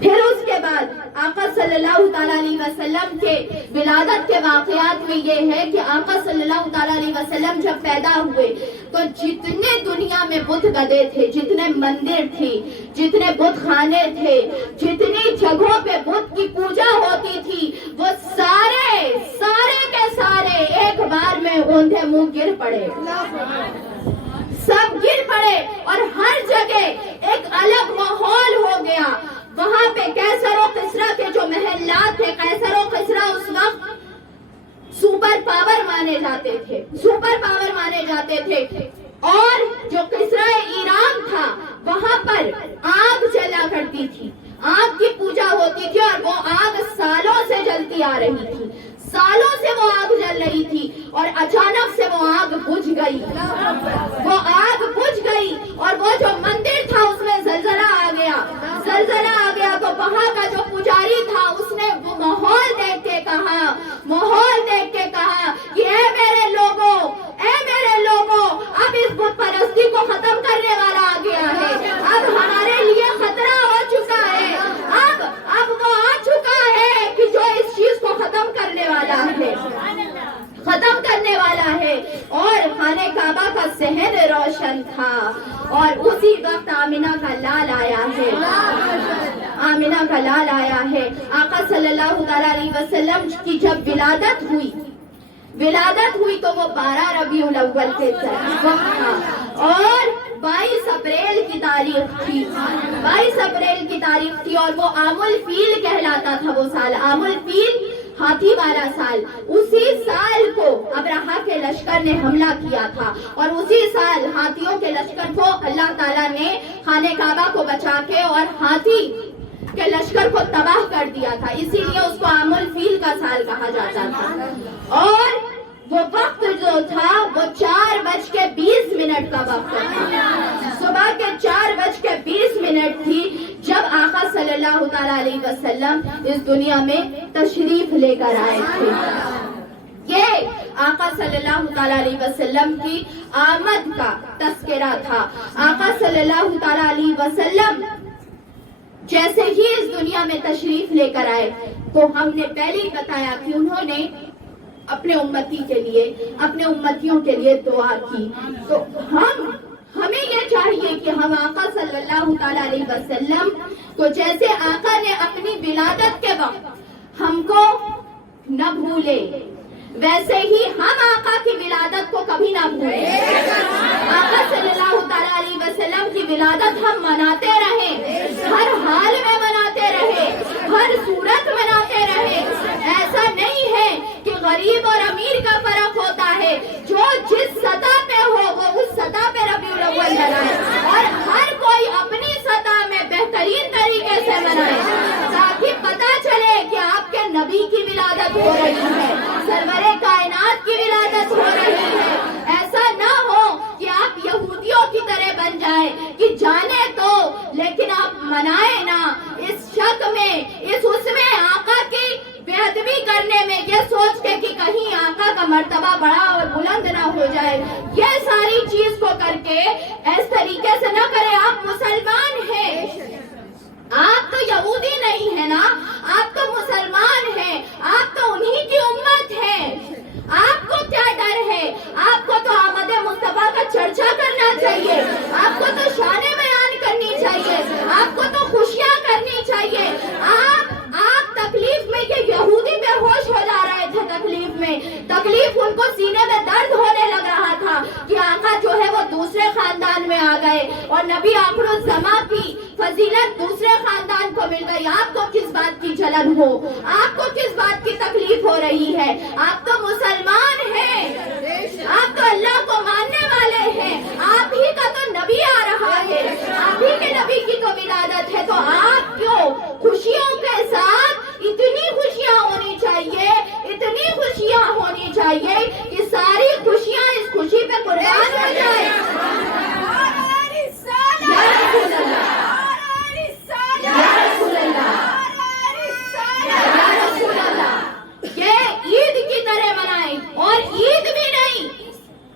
پھر اس کے بعد آقا صلی اللہ تعالیٰ علیہ وسلم کے ولادت کے واقعات میں یہ ہے کہ آقا صلی اللہ تعالیٰ علیہ وسلم جب پیدا ہوئے تو جتنے دنیا میں بت گدے تھے, جتنے مندر تھے, جتنے بت خانے تھے, جتنی جگہوں پہ بت کی پوجا ہوتی تھی, وہ سارے کے سارے ایک بار میں اوندھے منہ گر پڑے, سب گر پڑے, اور ہر جگہ ایک الگ ماحول ہو گیا. وہاں پہ قیصر و کسریٰ کے جو محلات تھے, قیصر و کسریٰ اس وقت سپر پاور مانے جاتے تھے, اور جو کسریٰ ایران تھا وہاں پر آگ چلا کرتی تھی, آگ کی پوجا ہوتی تھی, اور وہ آگ سالوں سے جلتی آ رہی تھی, سالوں سے وہ آگ جل رہی تھی, اور اچانک سے وہ آگ بجھ گئی, اور وہ جو مندر تھا اس میں زلزلہ آ گیا, تو وہاں کا جو پجاری تھا اس نے وہ ماحول دیکھ کے کہا کہ اے میرے لوگوں, اب اس بت پرستی کو ختم کرنے والا آ گیا ہے, اب ہمارے لیے خطرہ ہو چکا ہے, اب وہ آ چکا ہے کہ جو اس چیز کو ختم کرنے والا ہے. اور خانہ کعبہ کا صحن روشن تھا, اور اسی وقت آمینہ کا لال آیا ہے, آمینہ کا لال آیا ہے. آقا صلی اللہ تعالیٰ علیہ وسلم کی جب ولادت ہوئی تو وہ 12 ربیع الاول کے وقت تھا اور 22 اپریل کی تاریخ تھی. 22 اپریل کی تاریخ تھی اور وہ عام الفیل کہلاتا تھا. وہ سال عام الفیل، ہاتھی والا سال. اسی سال کو ابرہہ کے لشکر نے حملہ کیا تھا اور اسی سال ہاتھیوں کے لشکر کو اللہ تعالیٰ نے خانہ کعبہ کو بچا کے اور ہاتھی کے لشکر کو تباہ کر دیا تھا. اسی لیے اس کو عام الفیل کا سال کہا جاتا تھا. اور وہ وقت جو تھا وہ 4:20 کا وقت تھا. صبح کے 4:20 تھی جب آقا صلی اللہ تعالیٰ علیہ وسلم اس دنیا میں تشریف لے کر آئے تھے. یہ آقا صلی اللہ تعالیٰ علیہ وسلم کی آمد کا تذکرہ تھا. آقا صلی اللہ تعالیٰ علیہ وسلم جیسے ہی اس دنیا میں تشریف لے کر آئے تو ہم نے پہلے ہی بتایا کہ انہوں نے اپنے امتی کے لیے، اپنے امتیوں کے لیے دعا کی. تو ہمیں یہ چاہیے کہ ہم آقا صلی اللہ تعالیٰ علیہ وسلم کو جیسے آقا نے اپنی ولادت کے وقت ہم کو نہ بھولے، ویسے ہی ہم آقا کی ولادت کو کبھی نہ بھولیں. آقا صلی اللہ تعالیٰ علیہ وسلم کی ولادت ہم مناتے رہیں، ہر حال میں مناتے رہیں، ہر صورت مناتے رہیں. ایسا نہیں ہے کہ غریب اور امیر کا فرق ہوتا ہے. جو جس سطح پہ ہو وہ اس سطح پہ ربیع الاول منائے اور ہر کوئی اپنی سطح میں بہترین طریقے سے منائے تاکہ پتہ چلے کہ آپ کے نبی کی ولادت ہو رہی ہے، سرور کائنات کی ولادت ہو رہی ہے. ایسا نہ ہو کہ آپ یہودیوں کی طرح بن جائیں کہ جانے تو لیکن آپ منائے نہ. اس شک میں، اس میں آقا کی بے ادبی کرنے میں، یہ سوچ کے کہ کہیں آقا کا مرتبہ بڑا اور بلند نہ ہو جائے، یہ ساری چیز کو کر کے اس طریقے سے نہ کریں. آپ مسلمان ہیں، آپ تو یہودی نہیں ہے نا، آپ تو مسلمان ہیں، آپ تو انہی کی امت ہیں. آپ کو کیا ڈر ہے؟ آپ کو تو آمد مصطفیٰ کا چرچا کرنا چاہیے، آپ کو تو شان بیان کرنی چاہیے، آپ کو تو خوشیاں کرنی چاہیے. آپ تکلیف میں، کہ یہودی بے ہوش ہو جا رہے تھے تکلیف ان کو سینے میں درد ہونے لگ رہا تھا کہ آقا جو ہے وہ دوسرے خاندان میں آ گئے اور نبی آخر الزماں کی فضیلت دوسرے خاندان کو مل گئی. آپ کو کس بات کی جلن ہو؟ آپ کو کس بات کی تکلیف ہو رہی ہے؟ آپ تو مسلمان ہیں، آپ تو اللہ کو ماننے والے ہیں، آپ ہی کا تو نبی آ رہا ہے، آپ ہی کے نبی کی تو ولادت ہے. تو آپ کیوں خوشیوں کے ساتھ، اتنی خوشیاں ہونی چاہیے، اتنی خوشیاں ہونی چاہیے کہ ساری خوشیاں اس خوشی پہ قربان ہو جائیں. یا رسول اللہ، یا رسول اللہ، یا رسول اللہ. یہ عید کی طرح منائیں اور عید بھی نہیں،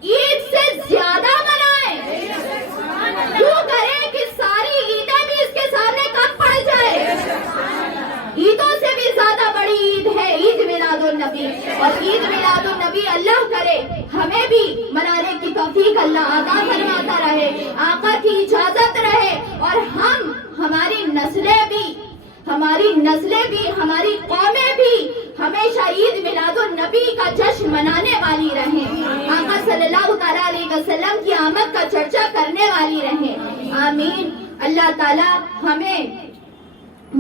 عید سے زیادہ منائیں. کیوں کریں کہ ساری عیدیں بھی اس کے سامنے کم پڑ جائے. عیدوں سے بھی زیادہ بڑی عید ہے عید میلاد النبی، اور عید میلاد النبی اللہ کرے ہمیں بھی منانے کی توفیق اللہ عطا فرماتا رہے، آقا کی اجازت رہے اور ہماری نسلیں بھی ہماری قومیں بھی ہمیشہ عید میلاد النبی کا جشن منانے والی رہیں، آقا صلی اللہ تعالیٰ علیہ وسلم کی آمد کا چرچا کرنے والی رہیں. آمین. اللہ تعالیٰ ہمیں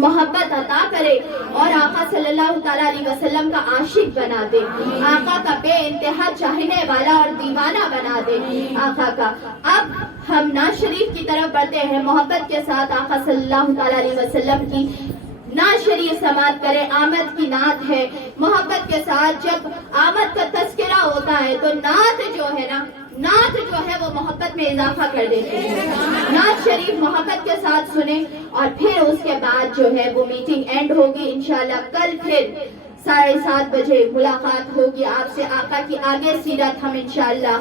محبت عطا کرے اور آقا صلی اللہ تعالیٰ علیہ وسلم کا عاشق بنا دے، آقا کا بے انتہا چاہنے والا اور دیوانہ بنا دے آقا کا. اب ہم نعت شریف کی طرف بڑھتے ہیں. محبت کے ساتھ آقا صلی اللہ تعالیٰ علیہ وسلم کی نعت شریف سماعت کرے. آمد کی نعت ہے. محبت کے ساتھ جب آمد کا تذکرہ ہوتا ہے تو نعت جو ہے وہ محبت میں اضافہ کر دیتے ہیں. نعت شریف محبت کے ساتھ سنیں اور پھر اس کے بعد جو ہے وہ میٹنگ اینڈ ہوگی. انشاءاللہ کل پھر 7:30 بجے ملاقات ہوگی آپ سے. آقا کی آگے سیرت ہم انشاءاللہ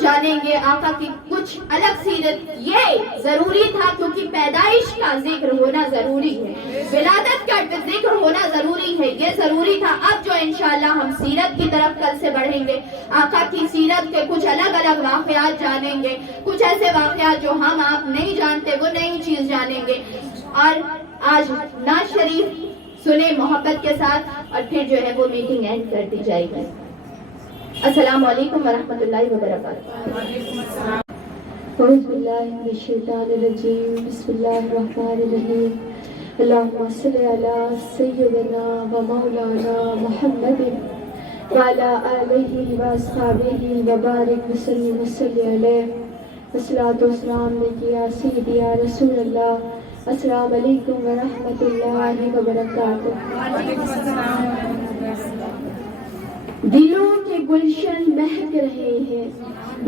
جانیں گے. آقا کی کچھ الگ سیرت یہ ضروری تھا کیونکہ پیدائش کا ذکر ہونا ضروری ہے، ولادت کا ذکر ہونا ضروری ہے، یہ ضروری تھا. اب جو انشاءاللہ ہم سیرت کی طرف کل سے بڑھیں گے، آقا کی سیرت کے کچھ الگ الگ واقعات جانیں گے، کچھ ایسے واقعات جو ہم آپ نہیں جانتے وہ نئی چیز جانیں گے. اور آج نعت شریف سنے محبت کے ساتھ اور پھر جو ہے وہ میٹنگ اینڈ کر دی جائے گی. السلام علیکم ورحمۃ اللہ وبرکاتہ. اعوذ باللہ من الشیطان الرجیم. بسم اللہ الرحمن الرحیم. اللہم صلی علی سیدنا و مولانا محمد وعلی آلہ و اصحابہ وبارک وسلم وصلی علیہ. الصلاۃ والسلام علیک یا سیدی یا رسول اللہ. السلام علیکم ورحمۃ اللہ وبرکاتہ. دلوں کے گلشن مہک رہے ہیں,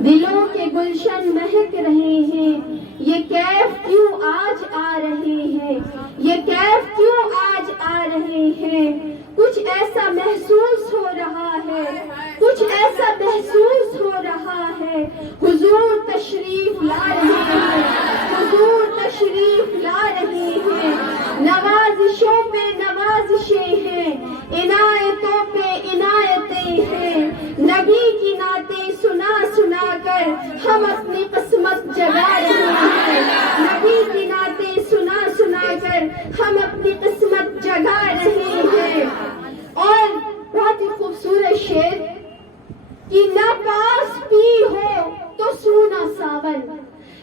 دلوں کے گلشن مہک رہے ہیں, یہ کیف کیوں آج آ رہے ہیں, یہ کیف کیوں آج آ رہے ہیں. کچھ ایسا محسوس ہو رہا ہے, کچھ ایسا محسوس ہو رہا ہے. حضور تشریف لا رہے ہیں, حضور تشریف لا رہے ہیں. نوازشوں پہ نوازشیں ہیں, عنایتوں پہ عنایتیں ہیں. نبی کی نعتیں سنا سنا کر ہم اپنی قسمت جگا رہے ہیں. نبی کی نعتیں سنا سنا کر ہم اپنی قسمت جگا رہے ہیں. اور بہت ہی خوبصورت شعر کہ نہ پاس پی ہو تو سونا ساون,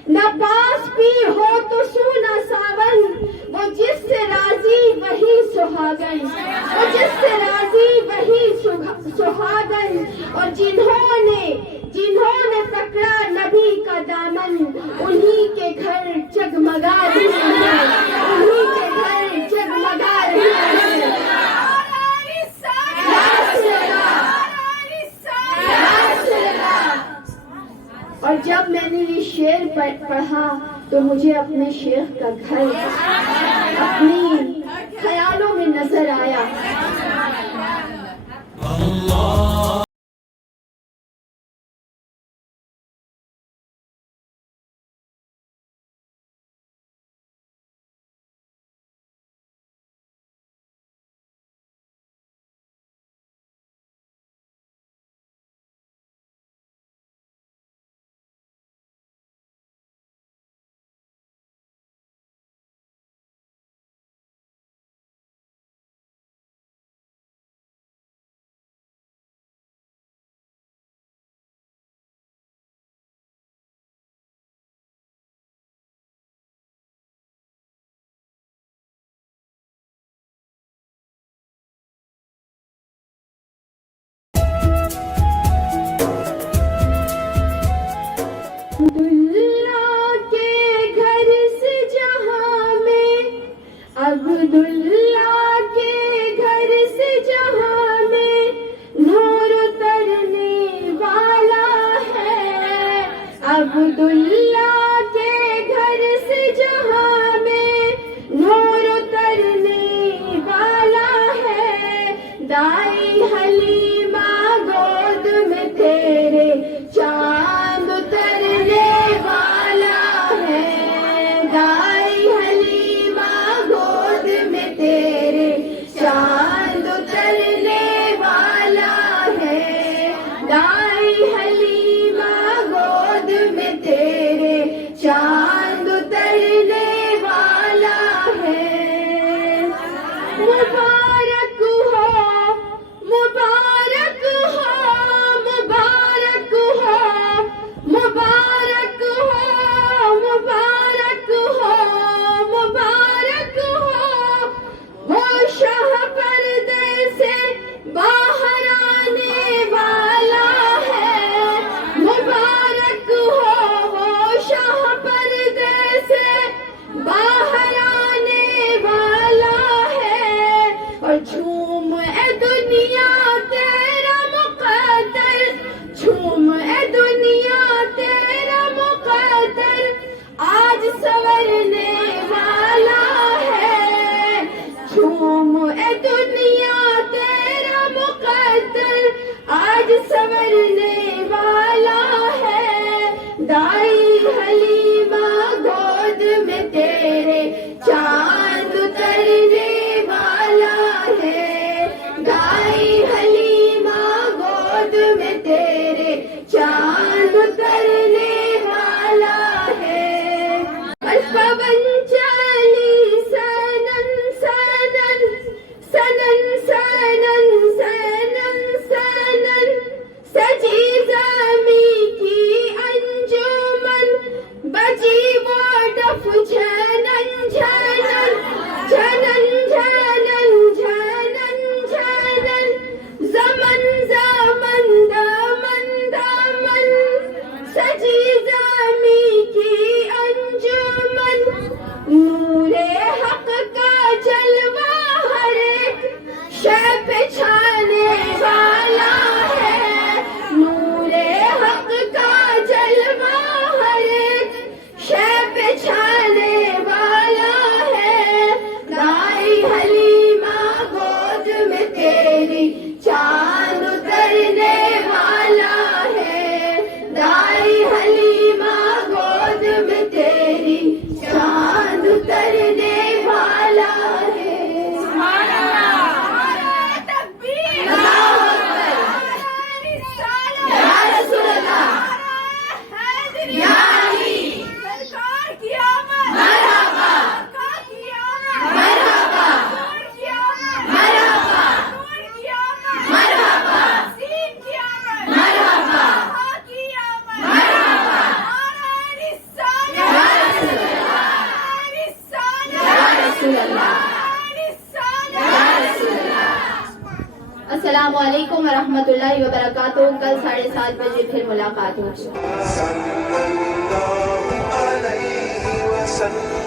نہ پاس پی ہو تو سونا ساون. وہ جس سے راضی وہی سہاگن, وہ جس سے راضی وہی سہاگن. اور جنہوں نے پکڑا نبی کا دامن, انہی کے گھر جگمگا رہے ہیں, انہی کے گھر جگمگا رہے ہیں. اور جب میں نے یہ شعر پڑھا تو مجھے اپنے شیخ کا گھر اپنی خیالوں میں نظر آیا. عبداللہ کے گھر سے جہاں میں نور اترنے والا ہے. عبداللہ کے گھر سے جہاں میں نور اترنے والا ہے. دائی حلیمہ گود میں تیرے چاند اترنے والا ہے. دائی حلیمہ گود میں تیرے چاند اترنے والا ہے. دائی حلیمہ گود میں تیرے چاند اترنے والا ہے. مبارک ہو, مبارک ہو, مبارک ہو, مبارک ہو, مبارک ہو, مبارک ہو. وہ شاہ پردے سے باہر آنے والا ہے. مبارک ہو, وہ شاہ پردے سے باہر آنے والا ہے. اور جھوم اے دنیا تیرا مقدر, جھوم اے دنیا تیرا مقدر آج سنورنے والا ہے. جھوم اے دنیا تیرا مقدر آج سنورنے والا ہے. دائی حلیمہ گود میں تیرے چاند اترنے والا ہے. دائی حلیمہ گود میں تیرے چاند اترنے والا ہے. الفبن چالی سنن پہچانے والا ہے، نور حق کا جلوہ ہر ایک شے پہچانے والا ہے، دائی حلیمہ گود میں تیری چاند اترنے والا ہے، دائی حلیمہ گود میں تیری چاند اترنے والا ہے۔ السلام علیکم ورحمۃ اللہ وبرکاتہ۔ کل 7:30 بجے پھر ملاقات ہوگی۔ صلی اللہ علیہ وسلم۔